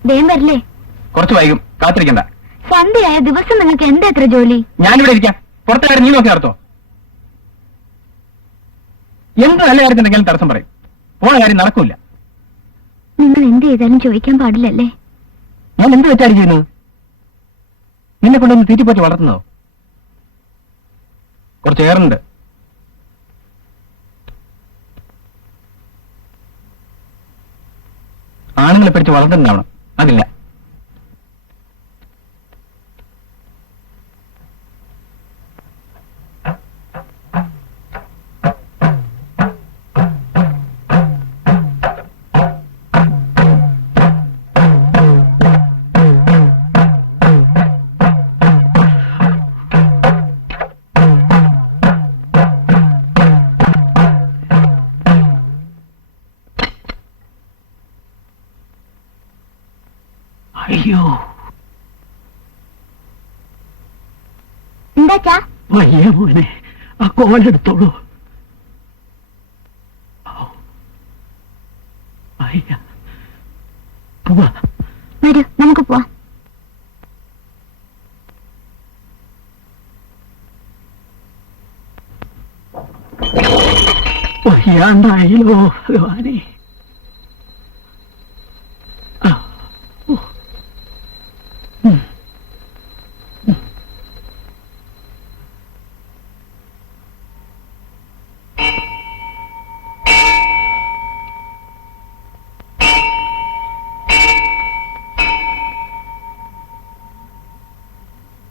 വേഗം വരില്ലേ? കുറച്ച് വൈകും, കാത്തിരിക്കണ്ട. സന്ധ്യയായ ദിവസം നിങ്ങൾക്ക് എന്താ എത്ര ജോലി? ഞാനിവിടെ ഇരിക്കാം. പുറത്തെ കാര്യം നീ നോക്കി നടത്തോ? എന്ത് നല്ല കാര്യത്തിനെങ്കിലും തടസ്സം പറയും. പോണ കാര്യം നടക്കൂല. നിങ്ങൾ എന്ത് ചെയ്താലും ചോദിക്കാൻ പാടില്ലല്ലേ? ഞാൻ എന്ത് വെച്ചാണ് ചെയ്യുന്നത്? നിന്നെ കൊണ്ടൊന്ന് തീറ്റിപ്പറ്റി വളർത്തുന്നോ? കുറച്ച് ഏറുണ്ട്. ആണുങ്ങളെ പിടിച്ച് വളർത്തുന്നുണ്ടാവണം. അതില്ല. അയ്യോ, എന്താച്ചാ? വയ്യ മോനെ, ആ കോലെടുത്തോളൂ. അയ്യ, പോവാ. വരൂ, നമുക്ക് പോവാം. വയ്യാണ്ടായല്ലോ ഭഗവാനെ.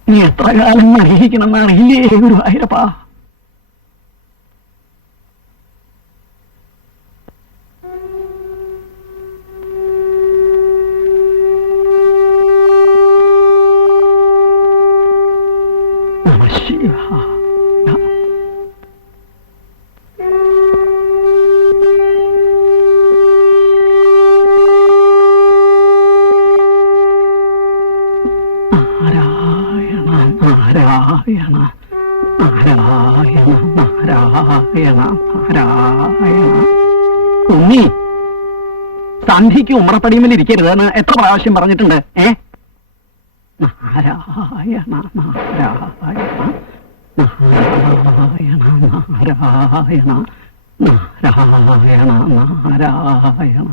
നീ എത്ര കാലം അനുഭവിക്കണമെന്ന് അറിയില്ലേ ഗുരുവായൂരപ്പാ? നാരായണ നാരായണ നാരായണ നാരായണ. ഉണ്ണി, സന്ധിക്ക് ഉമ്രപ്പടിയുമിൽ ഇരിക്കരുതെന്ന് എത്ര പ്രാവശ്യം പറഞ്ഞിട്ടുണ്ട്? നാരായണ നാരായണ നാരായണ നാരായണ നാരായണ നാരായണ.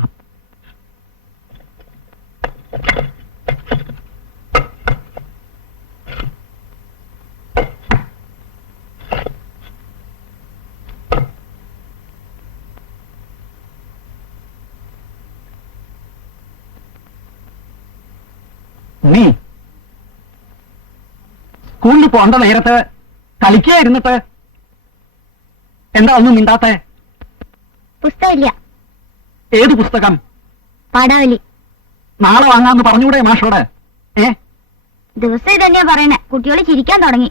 നീ സ്കൂളിൽ പോണ്ട നേരത്ത് കളിക്കായിരുന്നിട്ട് എന്താ ഒന്നും മിണ്ടാത്തെ? പുസ്തകമില്ല. ഏത് പുസ്തകം? പാടാവലി. നാളെ വാങ്ങാന്ന് പറഞ്ഞൂടെ മാഷോട്? ദിവസം ഇതന്നെയാ പറയണേ. കുട്ടികൾ ചിരിക്കാൻ തുടങ്ങി.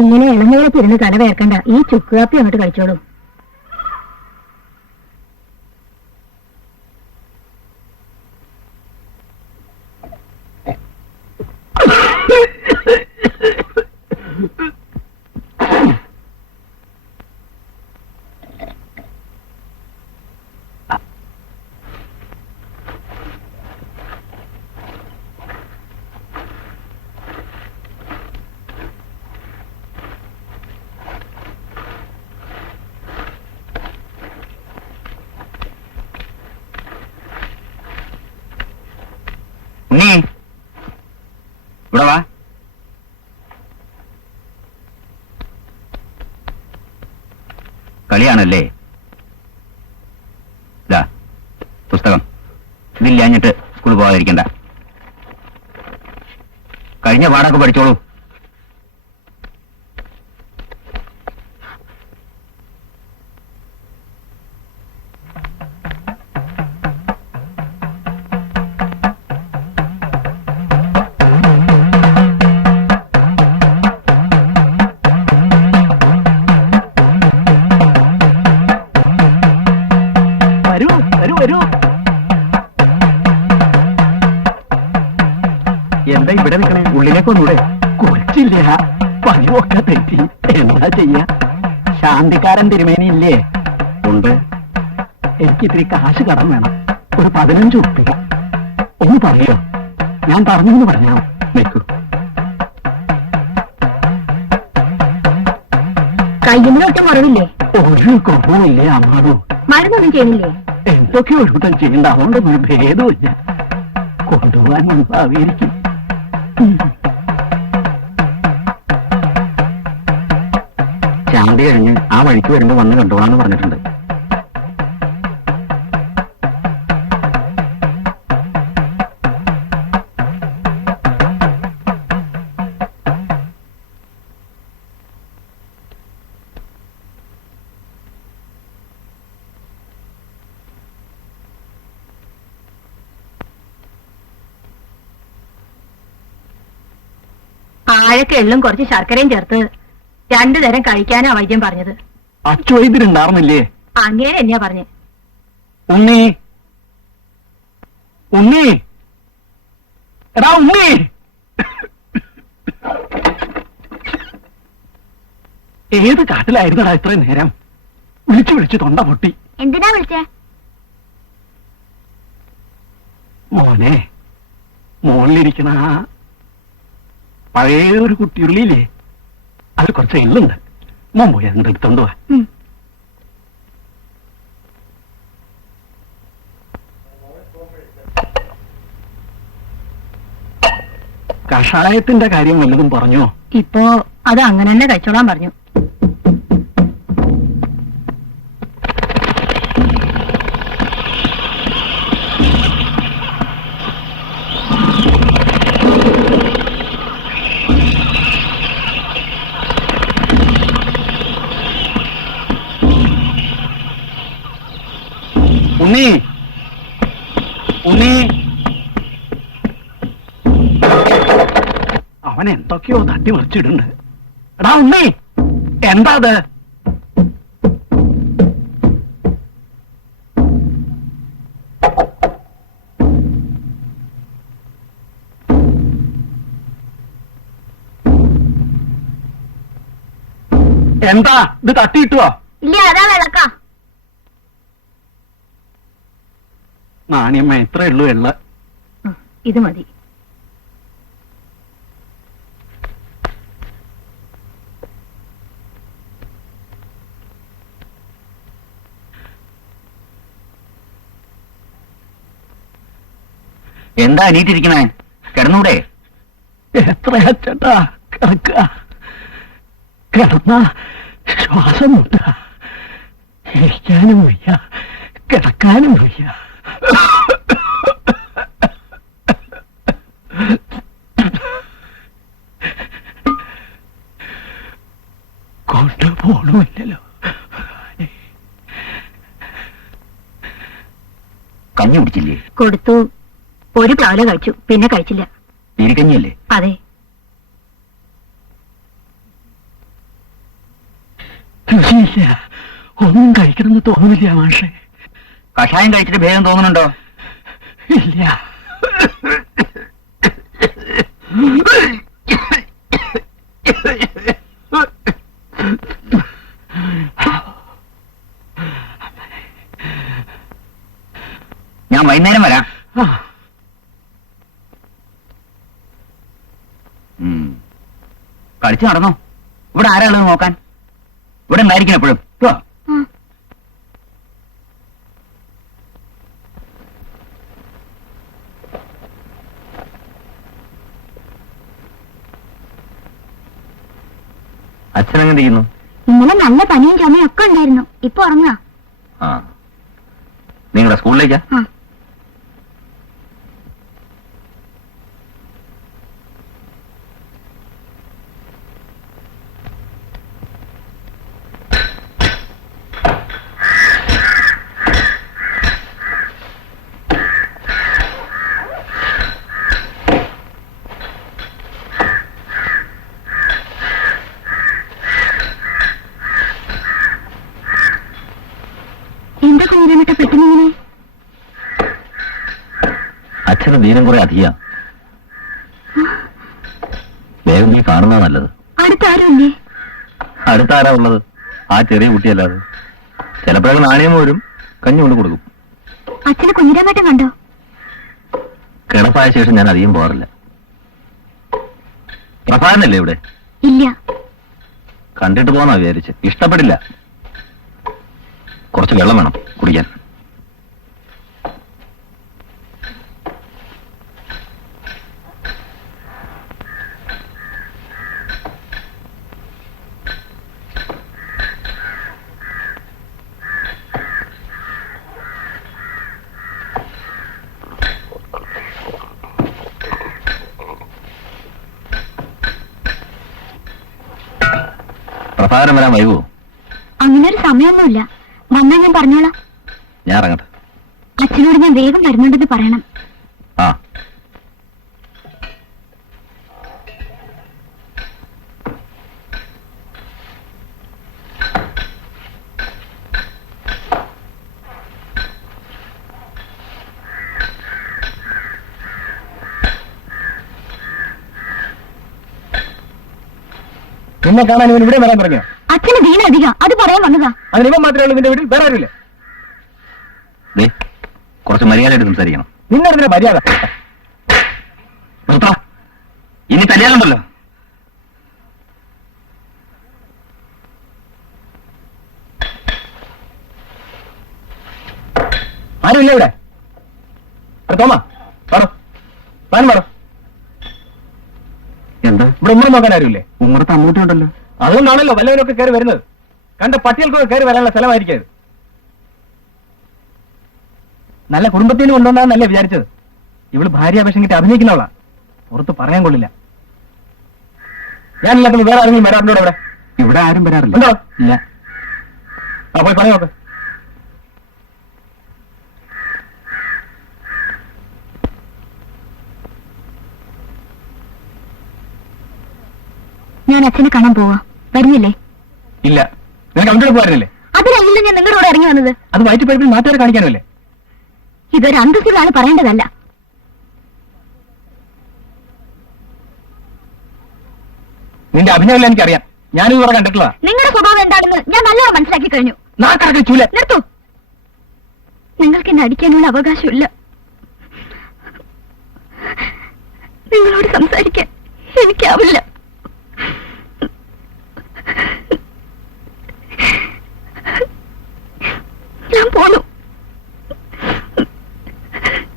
ഇങ്ങനെ ഇളനീളത്തിരുന്ന് തല വേർക്കണ്ട. ഈ ചുക്കുകാപ്പി അങ്ങോട്ട് കഴിച്ചോളൂ. ഇവിടെ വാ. കളിയാണല്ലേ? ഇതാ പുസ്തകം. ഇതില്ലാഞ്ഞിട്ട് സ്കൂളിൽ പോകാതിരിക്കണ്ട. കഴിഞ്ഞ പാടൊക്കെ പഠിച്ചോളൂ. ഉള്ളിലേക്ക് ഒന്നൂടെ? കൊച്ചില്ല, പതിവൊക്കെ തെറ്റി. എന്താ ചെയ്യാ? ശാന്തിക്കാരൻ തിരുമേനി ഇല്ലേ? ഉണ്ട്. എനിക്ക് ഇത്തിരി കാശ് കടം വേണം, ഒരു 15 ഉറുപ്പിക. ഒന്ന് പറയോ? ഞാൻ പറഞ്ഞു എന്ന് പറഞ്ഞാ നിൽക്കൂ. കയ്യുന്നൊട്ടും കുറവില്ലേ? ഒരു കുറവുമില്ലേ അമ്മാവോ? മരുന്നൊന്നും ചെയ്യണില്ലേ? എന്തൊക്കെ ഒരുത്തം ചെയ്യണ്ട, അതുകൊണ്ടൊന്നും ഒരു ഭേദമില്ല. കൊണ്ടുപോകാൻ മുൻപായിരിക്കും. ശാന്തി കഴിഞ്ഞ് ആ വഴിക്ക് വരുമ്പോ വന്ന് കണ്ടോളാന്ന് പറഞ്ഞിട്ടുണ്ട്. ആഴക്ക് എള്ളും കുറച്ച് ശർക്കരയും ചേർത്ത് 2 തരം കഴിക്കാനാ വൈദ്യം പറഞ്ഞത്. അച്ചുവൈദ്യരുണ്ടാർന്നില്ലേ? അങ്ങനെ തന്നെയാ പറഞ്ഞ്. ഉണ്ണി, ഉണ്ണി, എടാ ഉണ്ണി! ഏത് കാട്ടിലായിരുന്നടാ ഇത്രയും നേരം? വിളിച്ചു വിളിച്ച് തൊണ്ട പൊട്ടി. എന്തിനാ വിളിച്ചേ? മോനെ, മോളിലിരിക്കണ പഴയ ഒരു കുട്ടിയുള്ളിയില്ലേ, അത് കുറച്ച് എള്ളുണ്ട്. മോൻ പോയി അതിന്റെ എടുത്തോണ്ട് പോവാ. കഷായത്തിന്റെ കാര്യം വല്ലതും പറഞ്ഞോ? ഇപ്പോ അത് അങ്ങനെ തന്നെ കഴിച്ചോളാൻ പറഞ്ഞു. ഉണ്ണി, ഉണ്ണി, അവൻ എന്തൊക്കെയോ തട്ടി മറിച്ചിടുന്നുണ്ട്. എടാ ഉണ്ണി, എന്താ അത്? എന്താ ഇത് തട്ടിയിട്ടുവോ? ഇല്ല, അതാ വിളക്കാ. നാണിയമ്മ എത്ര ഉള്ളൂ എള്ള? ഇത് മതി. എന്താ അനീറ്റിരിക്കണേ? കിടന്നൂടെ? എത്രയാ ചേട്ടാ കിടക്കുക? കിടന്ന ശ്വാസം മുട്ടുക. ഇരിക്കാനും വയ്യ, കിടക്കാനും വയ്യ. കൊണ്ടുപോകണമില്ലല്ലോ. കഞ്ഞി കുടിച്ചില്ലേ? കൊടുത്തു. ഒരു പ്ലാവില കഴിച്ചു, പിന്നെ കഴിച്ചില്ല. നീരിക്കഞ്ഞിയല്ലേ? അതെ. രുചിയില്ല, ഒന്നും കഴിക്കണമെന്ന് തോന്നുന്നില്ല മാഷെ. കഷായം കഴിച്ചിട്ട് ഭേദം തോന്നുന്നുണ്ടോ? ഇല്ല. ഞാൻ വൈകുന്നേരം വരാം. കളിച്ചു നടന്നോ? ഇവിടെ ആരാളുള്ളത് നോക്കാൻ? ഇവിടെ ഉണ്ടായിരിക്കണം എപ്പോഴും. അച്ഛനെങ്ങനെ ചെയ്യുന്നു? ഇന്നലെ നല്ല പനിയും ചുമയും ഒക്കെ ഉണ്ടായിരുന്നു. ഇപ്പൊ ഉറങ്ങാ. ആ, നിങ്ങളുടെ സ്കൂളിലേക്കാ? അച്ഛന് ദീനം കുറെ അധികം. വേഗം നീ കാണുന്നതാ നല്ലത്. അടുത്താരുമില്ലേ? അടുത്ത ആരാ ഉള്ളത്? ആ ചെറിയ കുട്ടിയല്ലാതെ. ചിലപ്പോഴൊക്കെ നാണയം വരും, കഞ്ഞി കൊണ്ട് കൊടുക്കും. അച്ഛനെ കുഞ്ഞിരാമേട്ടൻ കണ്ടോ? കിടപ്പായ ശേഷം ഞാൻ അധികം പോകാറില്ല. പ്രഭാകരനല്ലേ ഇവിടെ? ഇല്ല. കണ്ടിട്ട് പോകാന്നാ വിചാരിച്ച്. ഇഷ്ടപ്പെടില്ല. കുറച്ച് വെള്ളം വേണം കുടിക്കാൻ. പ്രഭാകരൻ വരാൻ വൈകുമോ? അങ്ങനെ ഒരു സമയമൊന്നുമില്ല. വന്നാ ഞാൻ പറഞ്ഞോളാം. ഞാൻ ഇറങ്ങട്ടെ. അച്ഛനോട് ഞാൻ വേഗം വരുന്നുണ്ടെന്ന് പറയണം. ആ. നിന്നെ കാണാൻ ഇവൻ ഇവിടെ വരാൻ പറഞ്ഞോ? അച്ഛന് വീണ അധികം, അത് പറയാൻ വന്നതാ. അതിന് ഇവൻ മാത്രമേ ഉള്ളൂ നിന്റെ വീട്ടിൽ, വേറെ ആരുമില്ല. ദേ, കുറച്ച് മര്യാദയായിട്ട് സംസാരിക്കണം. നിന്നെ മര്യാദ. നിർത്താ. ഇനി കല്യാണമുണ്ടല്ലോ. ആരുമില്ല ഇവിടെ. തോമാ പറ, താൻ പറ. എന്താ ഇവിടെ ഉമ്മ നോക്കാൻ ആരുമില്ലേ? ഉമ്മറത്ത് അമ്മൂട്ടിയുണ്ടല്ലോ. അതുകൊണ്ടാണല്ലോ വല്ലവരൊക്കെ കയറി വരുന്നത്. കണ്ട പട്ടികൾക്കൊക്കെ കയറി വരാനുള്ള സ്ഥലമായിരിക്കും. നല്ല കുടുംബത്തിൽ നിന്ന് കൊണ്ടുവന്നാന്നല്ലേ വിചാരിച്ചത്. ഇവള് ഭാര്യാപേക്ഷം കിട്ടി അഭിനയിക്കുന്നവളാ. പുറത്ത് പറയാൻ കൊള്ളില്ല. ഞാനില്ലാത്ത വേറെ ആരെങ്കിലും വരാറുണ്ടോ ഇവിടെ? ഇവിടെ ആരും വരാറില്ല. ഉണ്ടോ? ഇല്ല. ആ പോയി പറയാം നോക്ക്. ഞാൻ അച്ഛനെ കാണാൻ പോവാ. വരുന്നില്ലേ? ഇല്ല. നിനക്ക് അവിടെ പോകാറില്ലേ? അതിനല്ലല്ലോ ഞാൻ നിങ്ങളുടെ കൂടെ ഇറങ്ങി വന്നത്. അത് വയറ്റുപഴുപ്പിൽ നാട്ടുകാരെ കാണിക്കാനല്ലേ? ഇതൊരു അന്തസ്സിലാണ് പറയേണ്ടതല്ല. നിന്റെ അഭിനയം എനിക്കറിയാം. ഞാനും ഇവിടെ കണ്ടിട്ടുള്ളതാ. നിങ്ങളുടെ സ്വഭാവം എന്താണെന്ന് ഞാൻ നല്ലോണം മനസ്സിലാക്കി കഴിഞ്ഞു. നാട്ടടക്കം ചൂല. നിർത്തൂ. നിങ്ങൾക്ക് എന്നെ അടിക്കാനുള്ള അവകാശമില്ല. നിങ്ങളോട് സംസാരിക്കാൻ എനിക്കാവില്ല. ഞാൻ പോന്നു.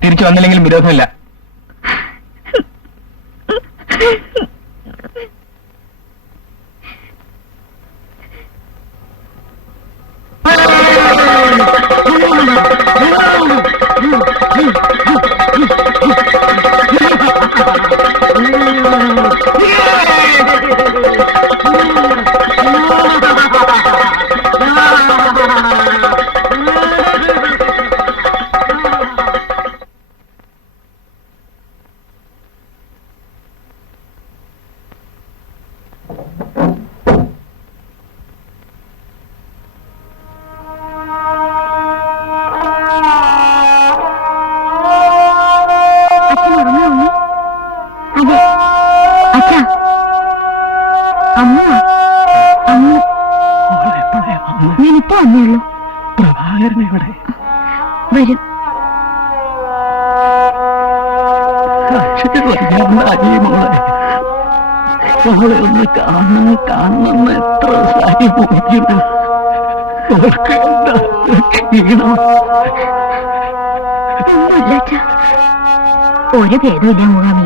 തിരിച്ചു വന്നില്ലെങ്കിലും വിരോധമില്ല. ഞാനിപ്പോ വന്നേയുള്ളൂ. പ്രഭാകരൻ എവിടെ? വരും. മോളെ ഒന്ന് കാണണമെന്ന് എത്ര സാരി പോയിരുന്നു. ക്ഷീണം. ഒന്നുമില്ല അച്ഛാ. ഒരു ഭേദമില്ല മൂകാമി.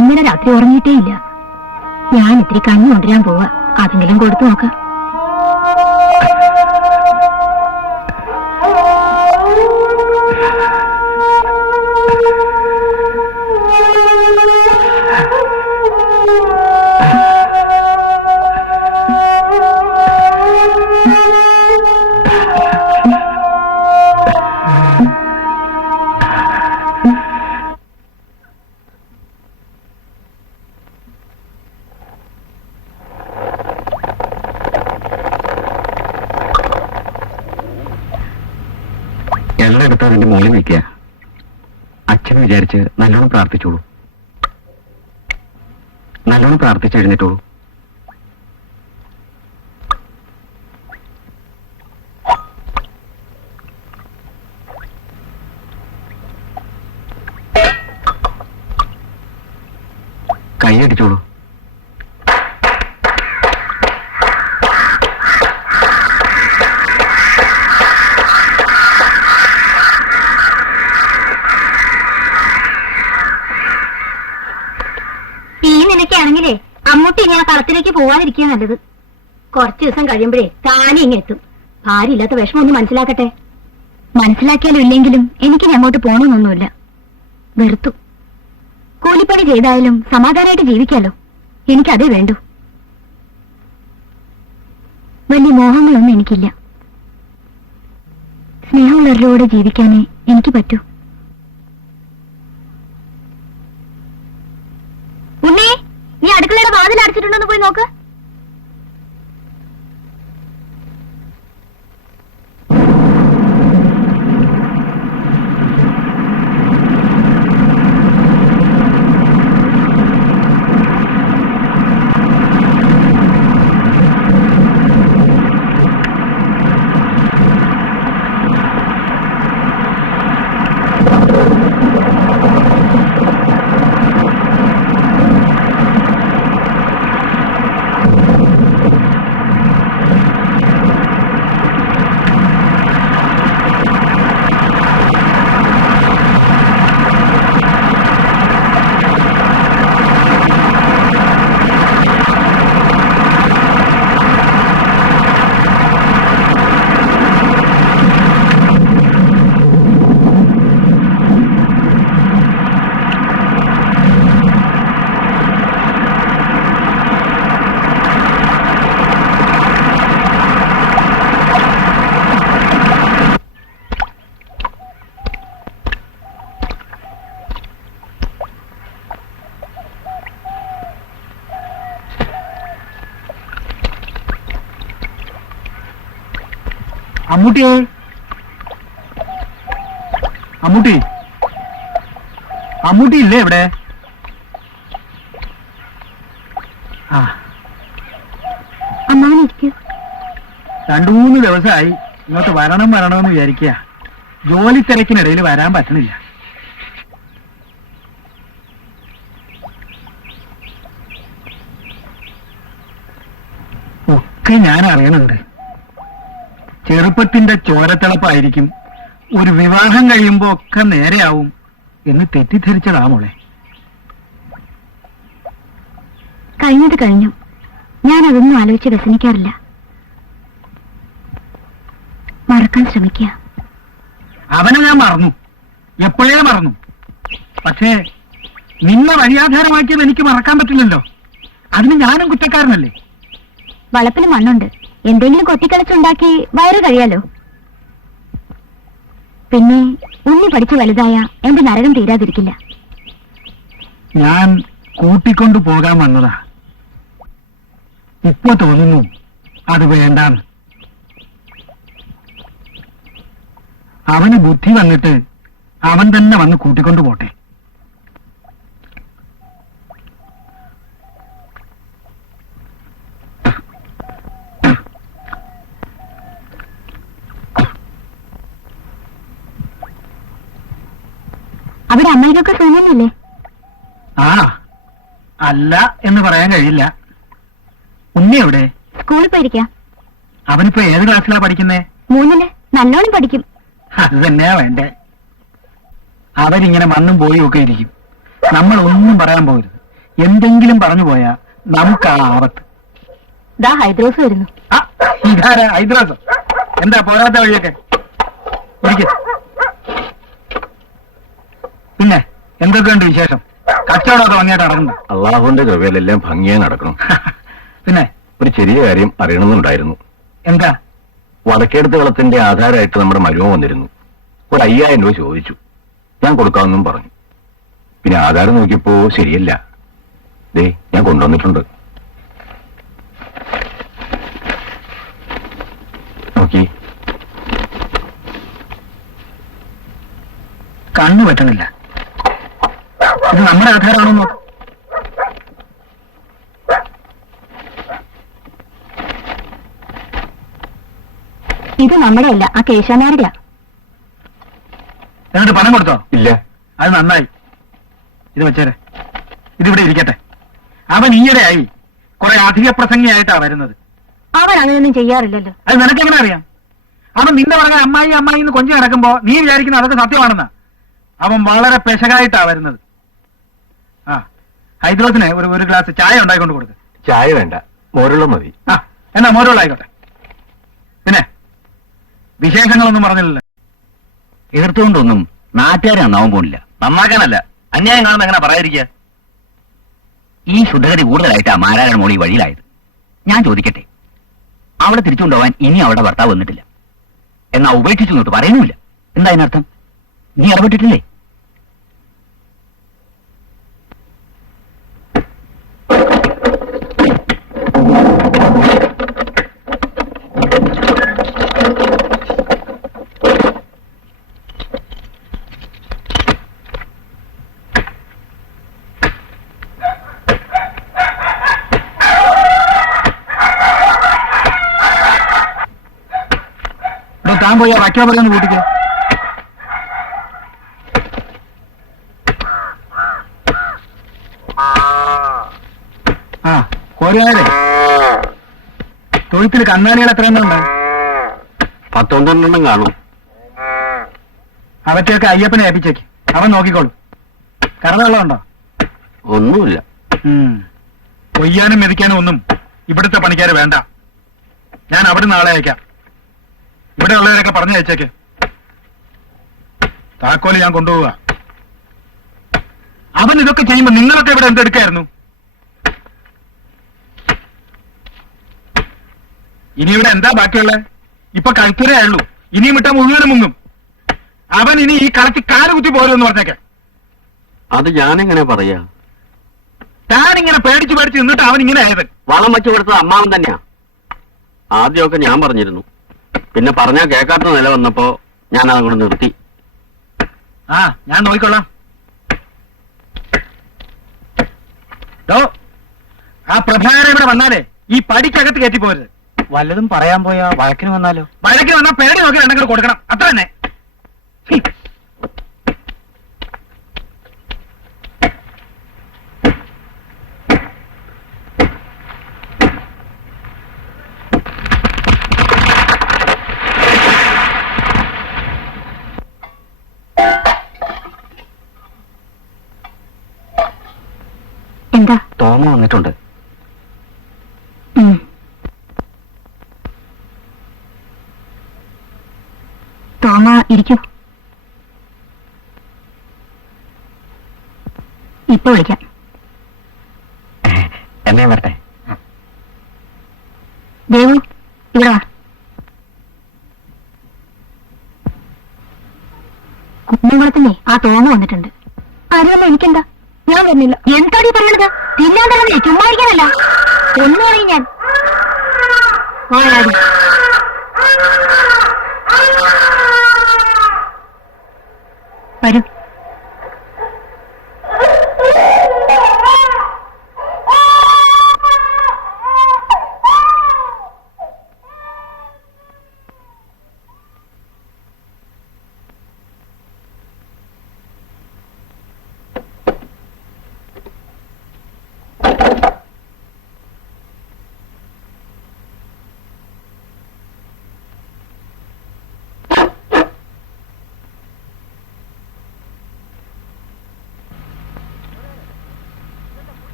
ഇന്നലെ രാത്രി ഉറങ്ങിയിട്ടേ ഇല്ല. ഞാൻ ഇത്തിരി കഞ്ഞി കൊണ്ടുവരാൻ പോവാ. അതെങ്കിലും കൊടുത്തു നോക്കാം. എല്ലായിടത്തും അതിന്റെ മുകളിൽ നിൽക്കുക. അച്ഛൻ വിചാരിച്ച് നല്ലോണം പ്രാർത്ഥിച്ചോളൂ. നല്ലോണം പ്രാർത്ഥിച്ചെഴുന്നേറ്റോളൂ. കൈയടിച്ചോളൂ. ഈ നിലയ്ക്കാണെങ്കിലേ അമ്മൂട്ടി ഇനി ആ കളത്തിലേക്ക് പോവാതിരിക്കുക നല്ലത്. കുറച്ചു ദിവസം കഴിയുമ്പോഴേ താനെ ഇങ്ങ് എത്തും. ഭാര്യ ഇല്ലാത്ത വിഷമം ഒന്ന് മനസ്സിലാക്കട്ടെ. മനസ്സിലാക്കിയാലും ഇല്ലെങ്കിലും എനിക്കിനി അങ്ങോട്ട് പോകണമെന്നൊന്നുമില്ല. വെറുത്തു. കൂലിപ്പണി ചെയ്തായാലും സമാധാനമായിട്ട് ജീവിക്കാലോ. എനിക്കതേ വേണ്ടു. വലിയ മോഹങ്ങളൊന്നും എനിക്കില്ല. സ്നേഹമുള്ളവരിലൂടെ ജീവിക്കാനേ എനിക്ക് പറ്റൂ. ഉണ്ണി, നീ അടുക്കളയുടെ വാതിൽ അടച്ചിട്ടുണ്ടോന്ന് പോയി നോക്ക്. അമ്മൂട്ടിയെ, അമ്മൂട്ടി, അമ്മൂട്ടി ഇല്ലേ ഇവിടെ? ആ, അമ്മാവനിരിക്കൂ. 2-3 ദിവസമായി ഇങ്ങോട്ട് വരണമെന്ന് വിചാരിക്കുക. ജോലി തിരക്കിനിടയിൽ വരാൻ പറ്റണില്ല. ഒക്കെ ഞാൻ അറിയണുണ്ട്. ചെറുപ്പത്തിന്റെ ചോരത്തിളപ്പായിരിക്കും, ഒരു വിവാഹം കഴിയുമ്പോ ഒക്കെ നേരെയാവും എന്ന് തെറ്റിദ്ധരിച്ചതാ മോളെ. കഴിഞ്ഞത് കഴിഞ്ഞു. ഞാൻ അതൊന്നും ആലോചിച്ച് വ്യസനിക്കാറില്ല. മറക്കാൻ ശ്രമിക്കുക. അവനെ ഞാൻ മറന്നു, എപ്പോഴേ മറന്നു. പക്ഷേ നിന്നെ വഴിയാധാരമാക്കിയത് എനിക്ക് മറക്കാൻ പറ്റില്ലല്ലോ. അതിന് ഞാനും കുറ്റക്കാരനല്ലേ? വളപ്പിൽ മണ്ണുണ്ട്. എന്തെങ്കിലും കൊത്തിക്കളിച്ചുണ്ടാക്കി വയറ് കഴിയാലോ. പിന്നെ ഉണ്ണി പഠിച്ചു വലുതായ എന്റെ നരകം തീരാതിരിക്കില്ല. ഞാൻ കൂട്ടിക്കൊണ്ടു പോകാൻ വന്നതാ. ഇപ്പൊ തോന്നുന്നു അത് വേണ്ടാന്ന്. അവന് ബുദ്ധി വന്നിട്ട് അവൻ തന്നെ വന്ന് കൂട്ടിക്കൊണ്ടു പോട്ടെ. അവിടെ അമ്മയിലൊക്കെ സുഖമല്ലേ? ആ, അല്ല എന്ന് പറയാൻ കഴിയില്ല. ഉണ്ണി എവിടെ? സ്കൂളിൽ പോയിരിക്കാം. അവനിപ്പോ ഏത് ക്ലാസ്സിലാ പഠിക്കുന്നേ? 3-ല്. നല്ലോണം പഠിക്കും. അത് തന്നെയാ വേണ്ടേ. അവരിങ്ങനെ വന്നും പോയും ഒക്കെ ഇരിക്കും. നമ്മൾ ഒന്നും പറയാൻ പോകരുത്. എന്തെങ്കിലും പറഞ്ഞു പോയാ നമുക്ക് ആ ആപത്ത്. ദാ ഹൈദ്രോസ് വരുന്നു. ആ, ഇതാരാ ഹൈദ്രാസ്? എന്താ പോരാത്ത വഴിയൊക്കെ? ഇരിക്കും. പിന്നെ എന്തൊക്കെയുണ്ട് വിശേഷം? കച്ചവടമൊക്കെ ഭംഗിയായിട്ട് നടക്കുന്നു? അള്ളാഹുവിന്റെ കൃപയിലെല്ലാം ഭംഗിയായി നടക്കണം. പിന്നെ ഒരു ചെറിയ കാര്യം അറിയണമെന്നുണ്ടായിരുന്നു. എന്താ? വടക്കേടത്ത് കളത്തിന്റെ ആധാരമായിട്ട് നമ്മുടെ മരുമ വന്നിരുന്നു. ഒരു 5000 രൂപ ചോദിച്ചു. ഞാൻ കൊടുക്കാമെന്നും പറഞ്ഞു. പിന്നെ ആധാരം നോക്കിയപ്പോ ശരിയല്ല. ദേ, ഞാൻ കൊണ്ടുവന്നിട്ടുണ്ട്. നോക്കി. കണ്ണു പറ്റണില്ല. ഇത് നമ്മുടെ ആധാരമാണോ? ഇത് നമ്മുടെ അല്ല, ആ കേശവനാരുടെയാ. എന്നിട്ട് പണം കൊടുത്തോ? ഇല്ല. അത് നന്നായി. ഇത് വെച്ചേരെ, ഇതിവിടെ ഇരിക്കട്ടെ. അവൻ ഈയിടെയായി കുറെ അധിക പ്രസംഗിയായിട്ടാ വരുന്നത്. അവൻ അങ്ങനെയൊന്നും ചെയ്യാറില്ലല്ലോ. അത് നിനക്കെങ്ങനെ അറിയാം? അവൻ നിന്റെ പറഞ്ഞ അമ്മായി അമ്മായി എന്ന് കൊഞ്ചി നടക്കുമ്പോ നീ വിചാരിക്കുന്ന അതൊക്കെ സത്യമാണെന്നാ. അവൻ വളരെ പെശകായിട്ടാ വരുന്നത്. ആ, ഹൈദ്രോസിന് ഒരു ഗ്ലാസ് ചായ ഉണ്ടായിക്കൊണ്ട് കൊടുക്ക്. ചായ വേണ്ട, മോരുള്ള മതി. ആ, എന്നാ മോരുള്ളായിക്കോട്ടെ. പിന്നെ വിശേഷങ്ങളൊന്നും പറഞ്ഞില്ലല്ലോ. എതിർത്തുകൊണ്ടൊന്നും നാട്ടുകാരെ നന്നാവാൻ പോണില്ല. നന്നാക്കാനല്ല, അന്യായം കാണുന്ന എങ്ങനെ പറയാതിരിക്കുക? ഈ ശുദ്ധഗതി കൂടുതലായിട്ടാ മാരായണ മോളി വഴിയിലായത്. ഞാൻ ചോദിക്കട്ടെ, അവളെ തിരിച്ചുകൊണ്ടുപോകാൻ ഇനി അവളുടെ ഭർത്താവ് വന്നിട്ടില്ല, എന്നാ ഉപേക്ഷിച്ചു എന്നിട്ട് പറയുന്നുമില്ല. എന്താ അതിനർത്ഥം? നീ ഇടപെട്ടിട്ടില്ലേ? താൻ പോയി ആ വയ്ക്കാ പറയുന്ന കൂട്ടിക്ക്. ആ, കോരുകാരെ തൊഴുത്തിൽ കന്നാലികൾ എത്ര എണ്ണം ഉണ്ട്? 10-12 കാണും. അവറ്റൊക്കെ അയ്യപ്പനെ ഏൽപ്പിച്ചേക്ക്, അവൻ നോക്കിക്കോളും. കറവെള്ളമുണ്ടോ? ഒന്നുമില്ല. കൊയ്യാനും മെതിക്കാനും ഒന്നും ഇവിടുത്തെ പണിക്കാര് വേണ്ട. ഞാൻ അവിടെ നാളെ അയക്കാം. ഇവിടെ ഉള്ളവരൊക്കെ പറഞ്ഞു അയച്ചേക്ക്. താക്കോല് ഞാൻ കൊണ്ടുപോവുക. അവൻ ഇതൊക്കെ ചെയ്യുമ്പോ നിങ്ങളൊക്കെ ഇവിടെ എന്തെടുക്കായിരുന്നു? ഇനി ഇവിടെ എന്താ ബാക്കിയുള്ളത്? ഇപ്പൊ കഴുത്തരേ ഉള്ളൂ. ഇനിയും വിട്ടാ മുഴുവനും മുങ്ങും. അവൻ ഇനി ഈ കളത്തി കാല് കുത്തി പോരുമെന്ന് പറഞ്ഞേക്കെ. അത് ഞാനെങ്ങനെ പറയാ? താനിങ്ങനെ പേടിച്ച് പേടിച്ച് നിന്നിട്ട് അവൻ ഇങ്ങനെ ആയത്. വളം വെച്ചു കൊടുത്തത് അമ്മാവൻ തന്നെയാ. ആദ്യമൊക്കെ ഞാൻ പറഞ്ഞിരുന്നു, പിന്നെ പറഞ്ഞാ കേൾക്കാത്ത നില വന്നപ്പോ ഞാൻ അതങ്ങോട്ട് നിർത്തി. ആ, ഞാൻ നോക്കിക്കൊള്ളാം. ആ പ്രഭാകരൻ ഇവിടെ വന്നാലേ ഈ പടിക്കകത്ത് കയറ്റി പോരുത്. വല്ലതും പറയാൻ പോയാ വഴക്കിന് വന്നാലോ? വഴക്കിന് വന്നാൽ പേടി നോക്കി രണ്ടെങ്കിലും കൊടുക്കണം, അത്ര തന്നെ. എന്താ? തോമ വന്നിട്ടുണ്ട്. തോമ ഇരിക്കൂ. ഇപ്പൊ വിളിക്കാം. എന്നെ വരട്ടെ. ദേവു, ഇവിടെ വാ. കുന്നംകുളത്തിനെ ആ തോമ വന്നിട്ടുണ്ട്. ആരും എനിക്കെന്താ? ഞാൻ വരുന്നില്ല. എന്താടി പറയണത്? തിന്നാൻ തരുന്നേ, ചുമ്മാ ഇരിക്കാനല്ല. ഒന്നു പറയും ഞാൻ. വായാടി. വരൂ.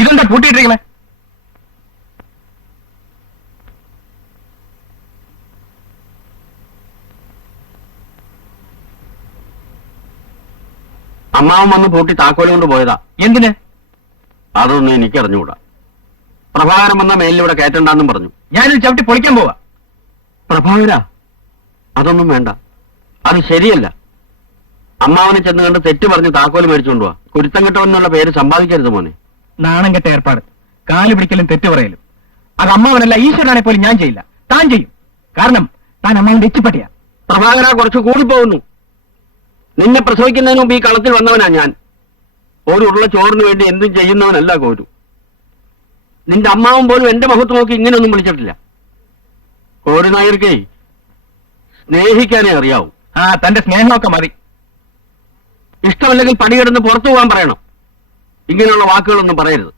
ഇതെന്താ പൂട്ടിയിട്ടിരിക്കണേ? അമ്മാവൻ വന്ന് പൂട്ടി താക്കോല് കൊണ്ട് പോയതാ. എന്തിന്? അതൊന്നും എനിക്കറിഞ്ഞുകൂടാ. പ്രഭാകരൻ വന്ന മേലിലൂടെ കയറ്റണ്ടെന്നും പറഞ്ഞു. ഞാനൊരു ചവിട്ടി പൊളിക്കാൻ പോവാ. പ്രഭാകര, അതൊന്നും വേണ്ട, അത് ശരിയല്ല. അമ്മാവനെ ചെന്ന് കണ്ട് തെറ്റ് പറഞ്ഞ് താക്കോല് മേടിച്ചുകൊണ്ടുപോവാ. കുരുത്തം കെട്ടവെന്നുള്ള പേര് സമ്പാദിക്കരുത് മോനെ. നാണം കെട്ട ഏർപ്പാട്. കാല് പിടിക്കലും തെറ്റു പറയലും. അത് അമ്മാവനല്ല, ഈശ്വരനാണെ പോലും ഞാൻ ചെയ്യില്ല. താൻ ചെയ്യും. കാരണം താൻ അമ്മാവന്റെ എച്ചിപ്പട്ടിയാ. പ്രഭാകര, കുറച്ച് കൂടിപ്പോകുന്നു. നിന്നെ പ്രസവിക്കുന്നതിന് മുമ്പ് ഈ കളത്തിൽ വന്നവനാ ഞാൻ. ഒരു ഉരുള ചോറിന് വേണ്ടി എന്തും ചെയ്യുന്നവനല്ല കോരു. നിന്റെ അമ്മാവൻ പോലും എന്റെ മുഖത്ത് നോക്കി ഇങ്ങനെയൊന്നും വിളിച്ചിട്ടില്ല. കോടി നായർക്കേ സ്നേഹിക്കാനേ അറിയാവൂ. ആ തന്റെ സ്നേഹമൊക്കെ മതി. ഇഷ്ടമല്ലെങ്കിൽ പടികിടന്ന് പുറത്തു പോകാൻ പറയണം. ഇങ്ങനെയുള്ള വാക്കുകളൊന്നും പറയരുത്.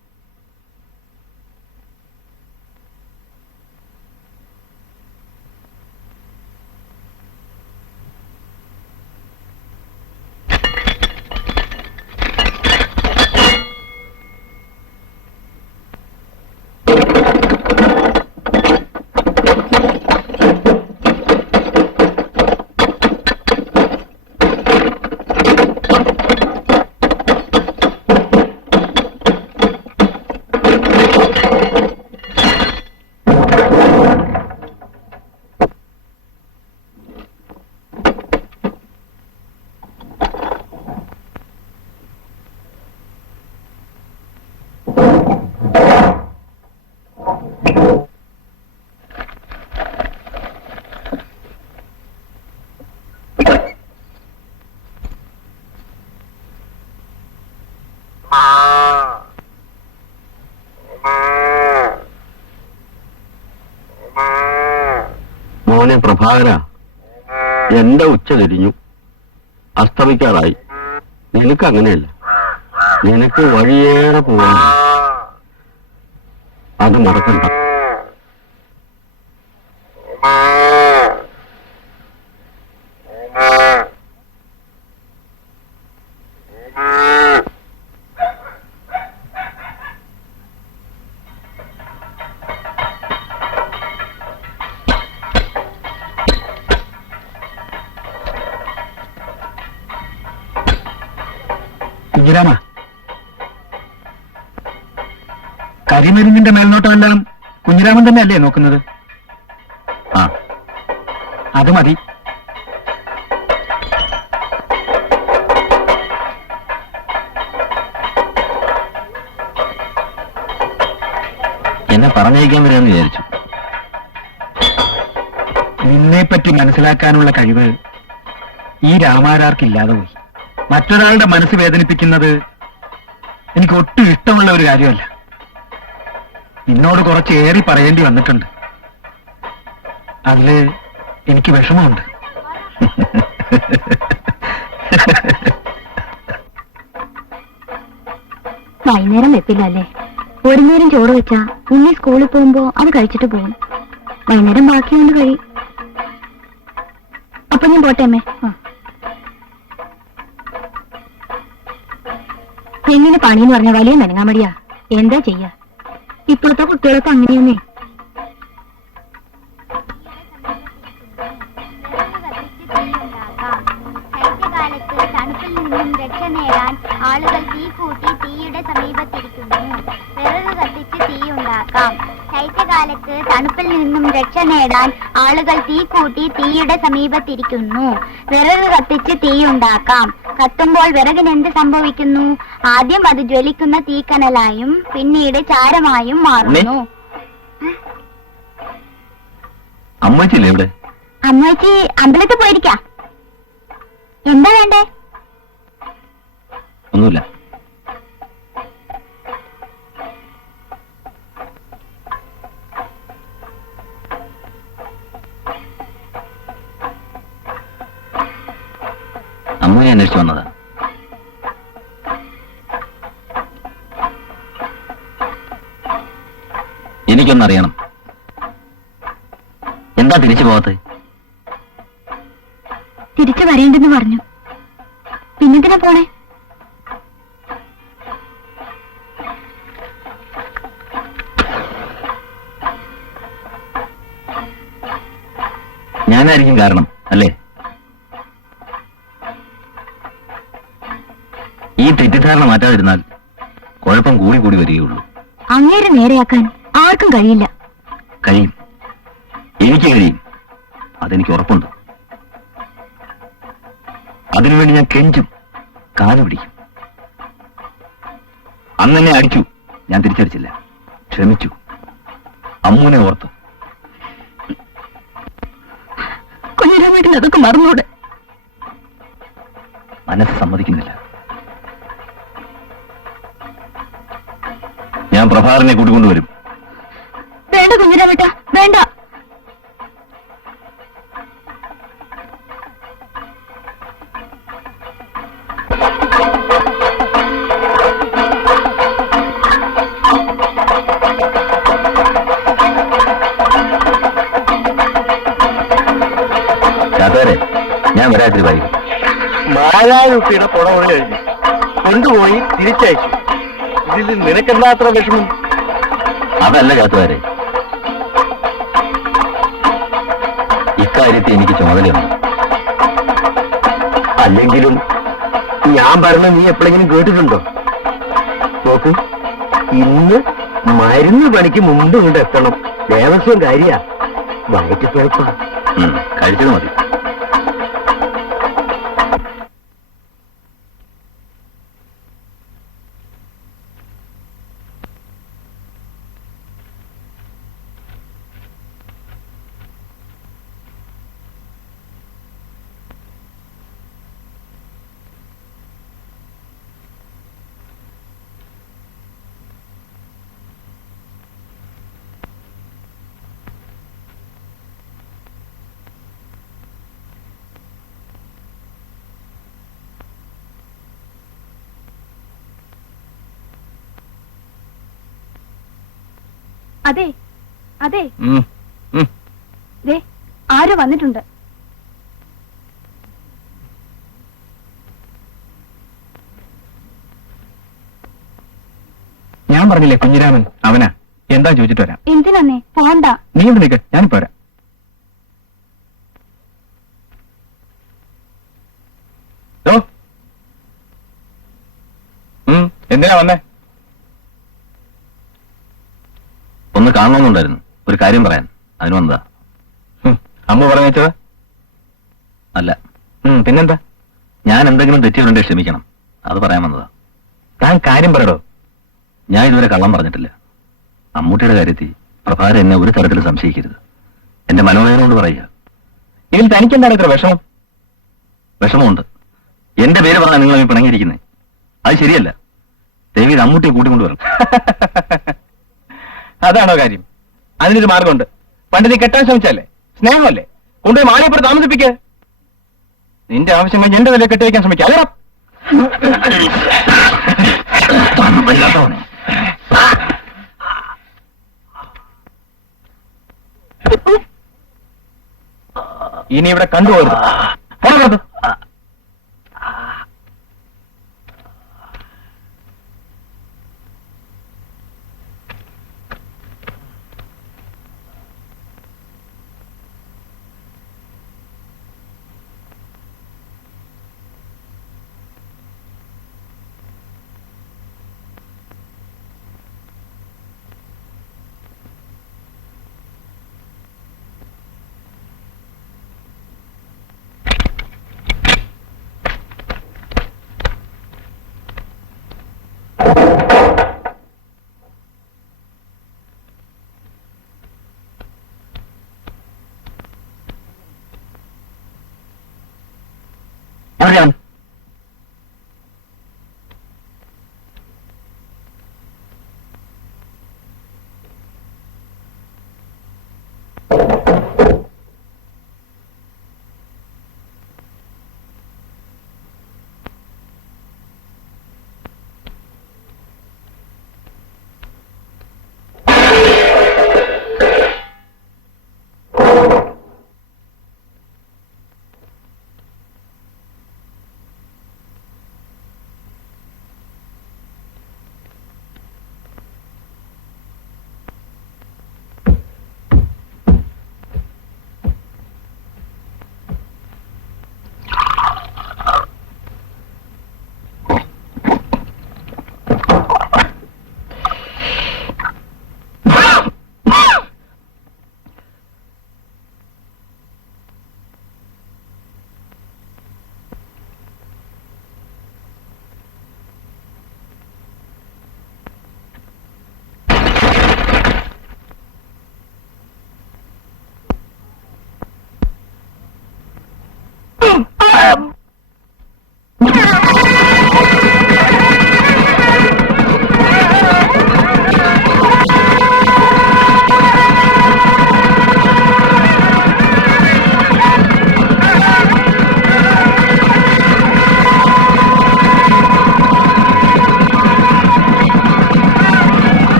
മോനെ പ്രഭാകര, എന്റെ ഉച്ച തിരിഞ്ഞു, അസ്തമിക്കാറായി. നിനക്ക് അങ്ങനെയല്ല. നിനക്ക് വഴിയേറെ പോകണം. അത് മറക്കണ്ട. കുഞ്ഞിരാമ, കരിമരുന്നിന്റെ മേൽനോട്ടമെല്ലാം കുഞ്ഞിരാമൻ തന്നെ അല്ലേ നോക്കുന്നത്? ആ, അത് മതി. എന്നെ പറഞ്ഞയക്കാൻ വരാമെന്ന് വിചാരിച്ചു. നിന്നെപ്പറ്റി മനസ്സിലാക്കാനുള്ള കഴിവ് ഈ രാമാരാർക്കില്ലാതെ പോയി. മറ്റൊരാളുടെ മനസ്സ് വേദനിപ്പിക്കുന്നത് എനിക്ക് ഒട്ടും ഇഷ്ടമുള്ള ഒരു കാര്യമല്ല. നിന്നോട് കുറച്ച് ഏറി പറയേണ്ടി വന്നിട്ടുണ്ട്. അതില് എനിക്ക് വിഷമമുണ്ട്. വൈകുന്നേരം വെപ്പില്ല അല്ലേ? ഒരു നേരം ചോറ് വെച്ചാ ഉണ്ണി സ്കൂളിൽ പോകുമ്പോ അത് കഴിച്ചിട്ട് പോകും. വൈകുന്നേരം ബാക്കി കൊണ്ട് കഴിയും. അപ്പൊ ഞാൻ പോട്ടെ അമ്മേ. എങ്ങനെ പണിന്ന് പറഞ്ഞ വലിയ നനങ്ങാമടിയാ. എന്താ ചെയ്യാ, ഇപ്പോഴത്തെ കുട്ടികളൊക്കെ അങ്ങനെയാന്നേ. ശൈത്യകാലത്ത് തണുപ്പിൽ നിന്നും രക്ഷ നേടാൻ ആളുകൾ തീ കൂട്ടി തീയുടെ സമീപത്തിരിക്കുന്നു. വിറക് കത്തിച്ച് തീയുണ്ടാക്കാം. ശൈത്യകാലത്ത് തണുപ്പിൽ നിന്നും രക്ഷ നേടാൻ ആളുകൾ തീ കൂട്ടി തീയുടെ സമീപത്തിരിക്കുന്നു. വിറക് കത്തിച്ച് തീയുണ്ടാക്കാം. കത്തുമ്പോൾ വിറകിന് എന്ത് സംഭവിക്കുന്നു? ആദ്യം അത് ജ്വലിക്കുന്ന തീക്കനലായും പിന്നീട് ചാരമായും മാറുന്നു. അമ്മച്ചില്ലേ ഇവിടെ? അമ്മച്ചി അമ്പലത്തിൽ പോയിരിക്കാ. എന്താ വേണ്ടേ? ഒന്നുമില്ല. അമ്മയെ അന്വേഷിച്ചു വന്നതാ. എനിക്കൊന്നറിയണം. എന്താ തിരിച്ചു പോകത്ത്? തിരിച്ചു വരേണ്ടെന്ന് പറഞ്ഞു. പിന്നെന്തിനാ പോണേ? ഞാനായിരിക്കും കാരണം അല്ലേ? ഈ തെറ്റിദ്ധാരണ മാറ്റാതിരുന്നാൽ കുഴപ്പം കൂടി കൂടി വരികയുള്ളൂ. അങ്ങേരെ നേരെയാക്കാൻ ആർക്കും കഴിയില്ല. കഴിയും, എനിക്ക് കഴിയും. അതെനിക്ക് ഉറപ്പുണ്ട്. അതിനുവേണ്ടി ഞാൻ കെഞ്ചും, കാല് പിടിക്കും. അന്ന് എന്നെ അടിച്ചു, ഞാൻ തിരിച്ചടിച്ചില്ല, ക്ഷമിച്ചു. അമ്മൂനെ ഓർത്ത്. കുഞ്ഞിരാമേട്ടൻ അതൊക്കെ മറന്നൂടെ? മനസ്സ് സമ്മതിക്കുന്നില്ല. ഞാൻ പ്രഭാകരനെ കൂട്ടിക്കൊണ്ടുവരും. കാത്തുകാരെ, ഞാൻ വരാത്തിരി വൈകി. 4000 രൂപയുടെ പുടവ കഴിഞ്ഞു കൊണ്ടുപോയി തിരിച്ചയച്ചു. ഇതിൽ നിനക്കെന്താ അത്ര വിഷമം? അതല്ല കാത്തുകാരെ, ഇക്കാര്യത്തിൽ എനിക്ക് ചുമതലയുണ്ട്. അല്ലെങ്കിലും ഞാൻ പറഞ്ഞ നീ എപ്പോഴെങ്കിലും കേട്ടിട്ടുണ്ടോ? നോക്കൂ, ഇന്ന് മരുന്ന് പണിക്ക് മുമ്പ് കൊണ്ട് എത്തണം. ദേവസ്വം കാര്യ വയറ്റ് കുഴപ്പം. കഴിച്ചത് മതി. അതെ അതെ, ദേ ആരോ വന്നിട്ടുണ്ട്. ഞാൻ പറഞ്ഞില്ലേ കുഞ്ഞിരാമൻ അവനാ. എന്താ ചോദിച്ചിട്ട് വരാം. എന്തിനന്നേ? പോണ്ട. നീ ഇവിടെ നിൽക്ക്, ഞാനിപ്പോ വരാം. എന്തിനാ വന്നേ? ഒന്ന് കാണണമെന്നുണ്ടായിരുന്നു, ഒരു കാര്യം പറയാൻ. അതിന് വന്നതാ. അമ്മ പറഞ്ഞു വെച്ചത് അല്ല. പിന്നെന്താ? ഞാൻ എന്തെങ്കിലും തെറ്റിയുണ്ടെങ്കിൽ ക്ഷമിക്കണം, അത് പറയാൻ വന്നതാ. താൻ കാര്യം പറയടോ. ഞാൻ ഇതുവരെ കള്ളം പറഞ്ഞിട്ടില്ല. അമ്മൂട്ടിയുടെ കാര്യത്തിൽ പ്രഭാരം എന്നെ ഒരു തരത്തിലും സംശയിക്കരുത്. എന്റെ മനോവേദന കൊണ്ട് പറയുക. ഇതിൽ തനിക്കെന്താണ് ഇത്ര വിഷമം? വിഷമമുണ്ട്. എന്റെ പേര് പറഞ്ഞാൽ നിങ്ങൾ പിണങ്ങിയിരിക്കുന്നത്. അത് ശരിയല്ല. ദേവി അമ്മൂട്ടിയെ കൂട്ടിക്കൊണ്ടുവരണം. അതാണോ കാര്യം? അതിനൊരു മാർഗമുണ്ട്. പണ്ട് നീ കെട്ടാൻ ശ്രമിച്ചല്ലേ, സ്നേഹമല്ലേ, കൊണ്ടുപോയി മാളിയപ്പുറത്ത് താമസിപ്പിക്ക. നിന്റെ ആവശ്യം കഴിഞ്ഞ് എന്റെ വില കെട്ടിവെക്കാൻ ശ്രമിക്കുക. അല്ല ഇനി ഇവിടെ കണ്ടുപോകരുത്. പോകരുത്. എവിടെയാണ്?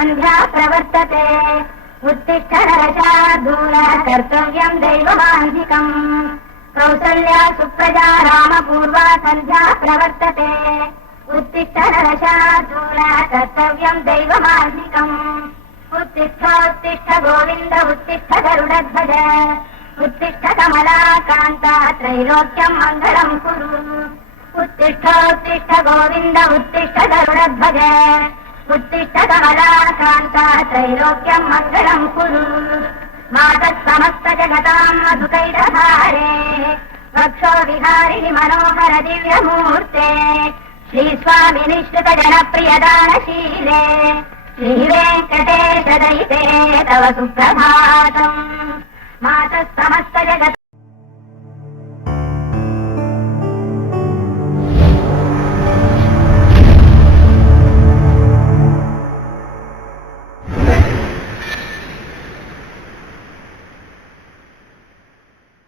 सन्ध्या प्रवर्तते उत्तिष्ठ नरशार्दूल कर्तव्यं दैवमान्धिकम् कौसल्या सुप्रजा रामपूर्वा सन्ध्या प्रवर्तते उत्तिष्ठ नरशार्दूल कर्तव्यं दैवमान्धिकम् उत्तिष्ठोत्तिष्ठ गोविन्द उत्तिष्ठ गरुडध्वज उत्तिष्ठ कमलाकान्ता त्रैलोक्यं मङ्गलं कुरु उत्तिष्ठोत्तिष्ठ गोविन्द उत्तिष्ठ गरुडध्वज उत्तिष्ठ कमलाकान्ता त्रैलोक्यं मङ्गलं कुरु मातः समस्त जगतां मधुकैटभारे वक्षो विहारिणि मनोहर दिव्यमूर्ते श्रीस्वामि निश्चित जनप्रियदानशीले श्रीवेङ्कटेश दयिते तव सुप्रभातम् मातः समस्त जगत्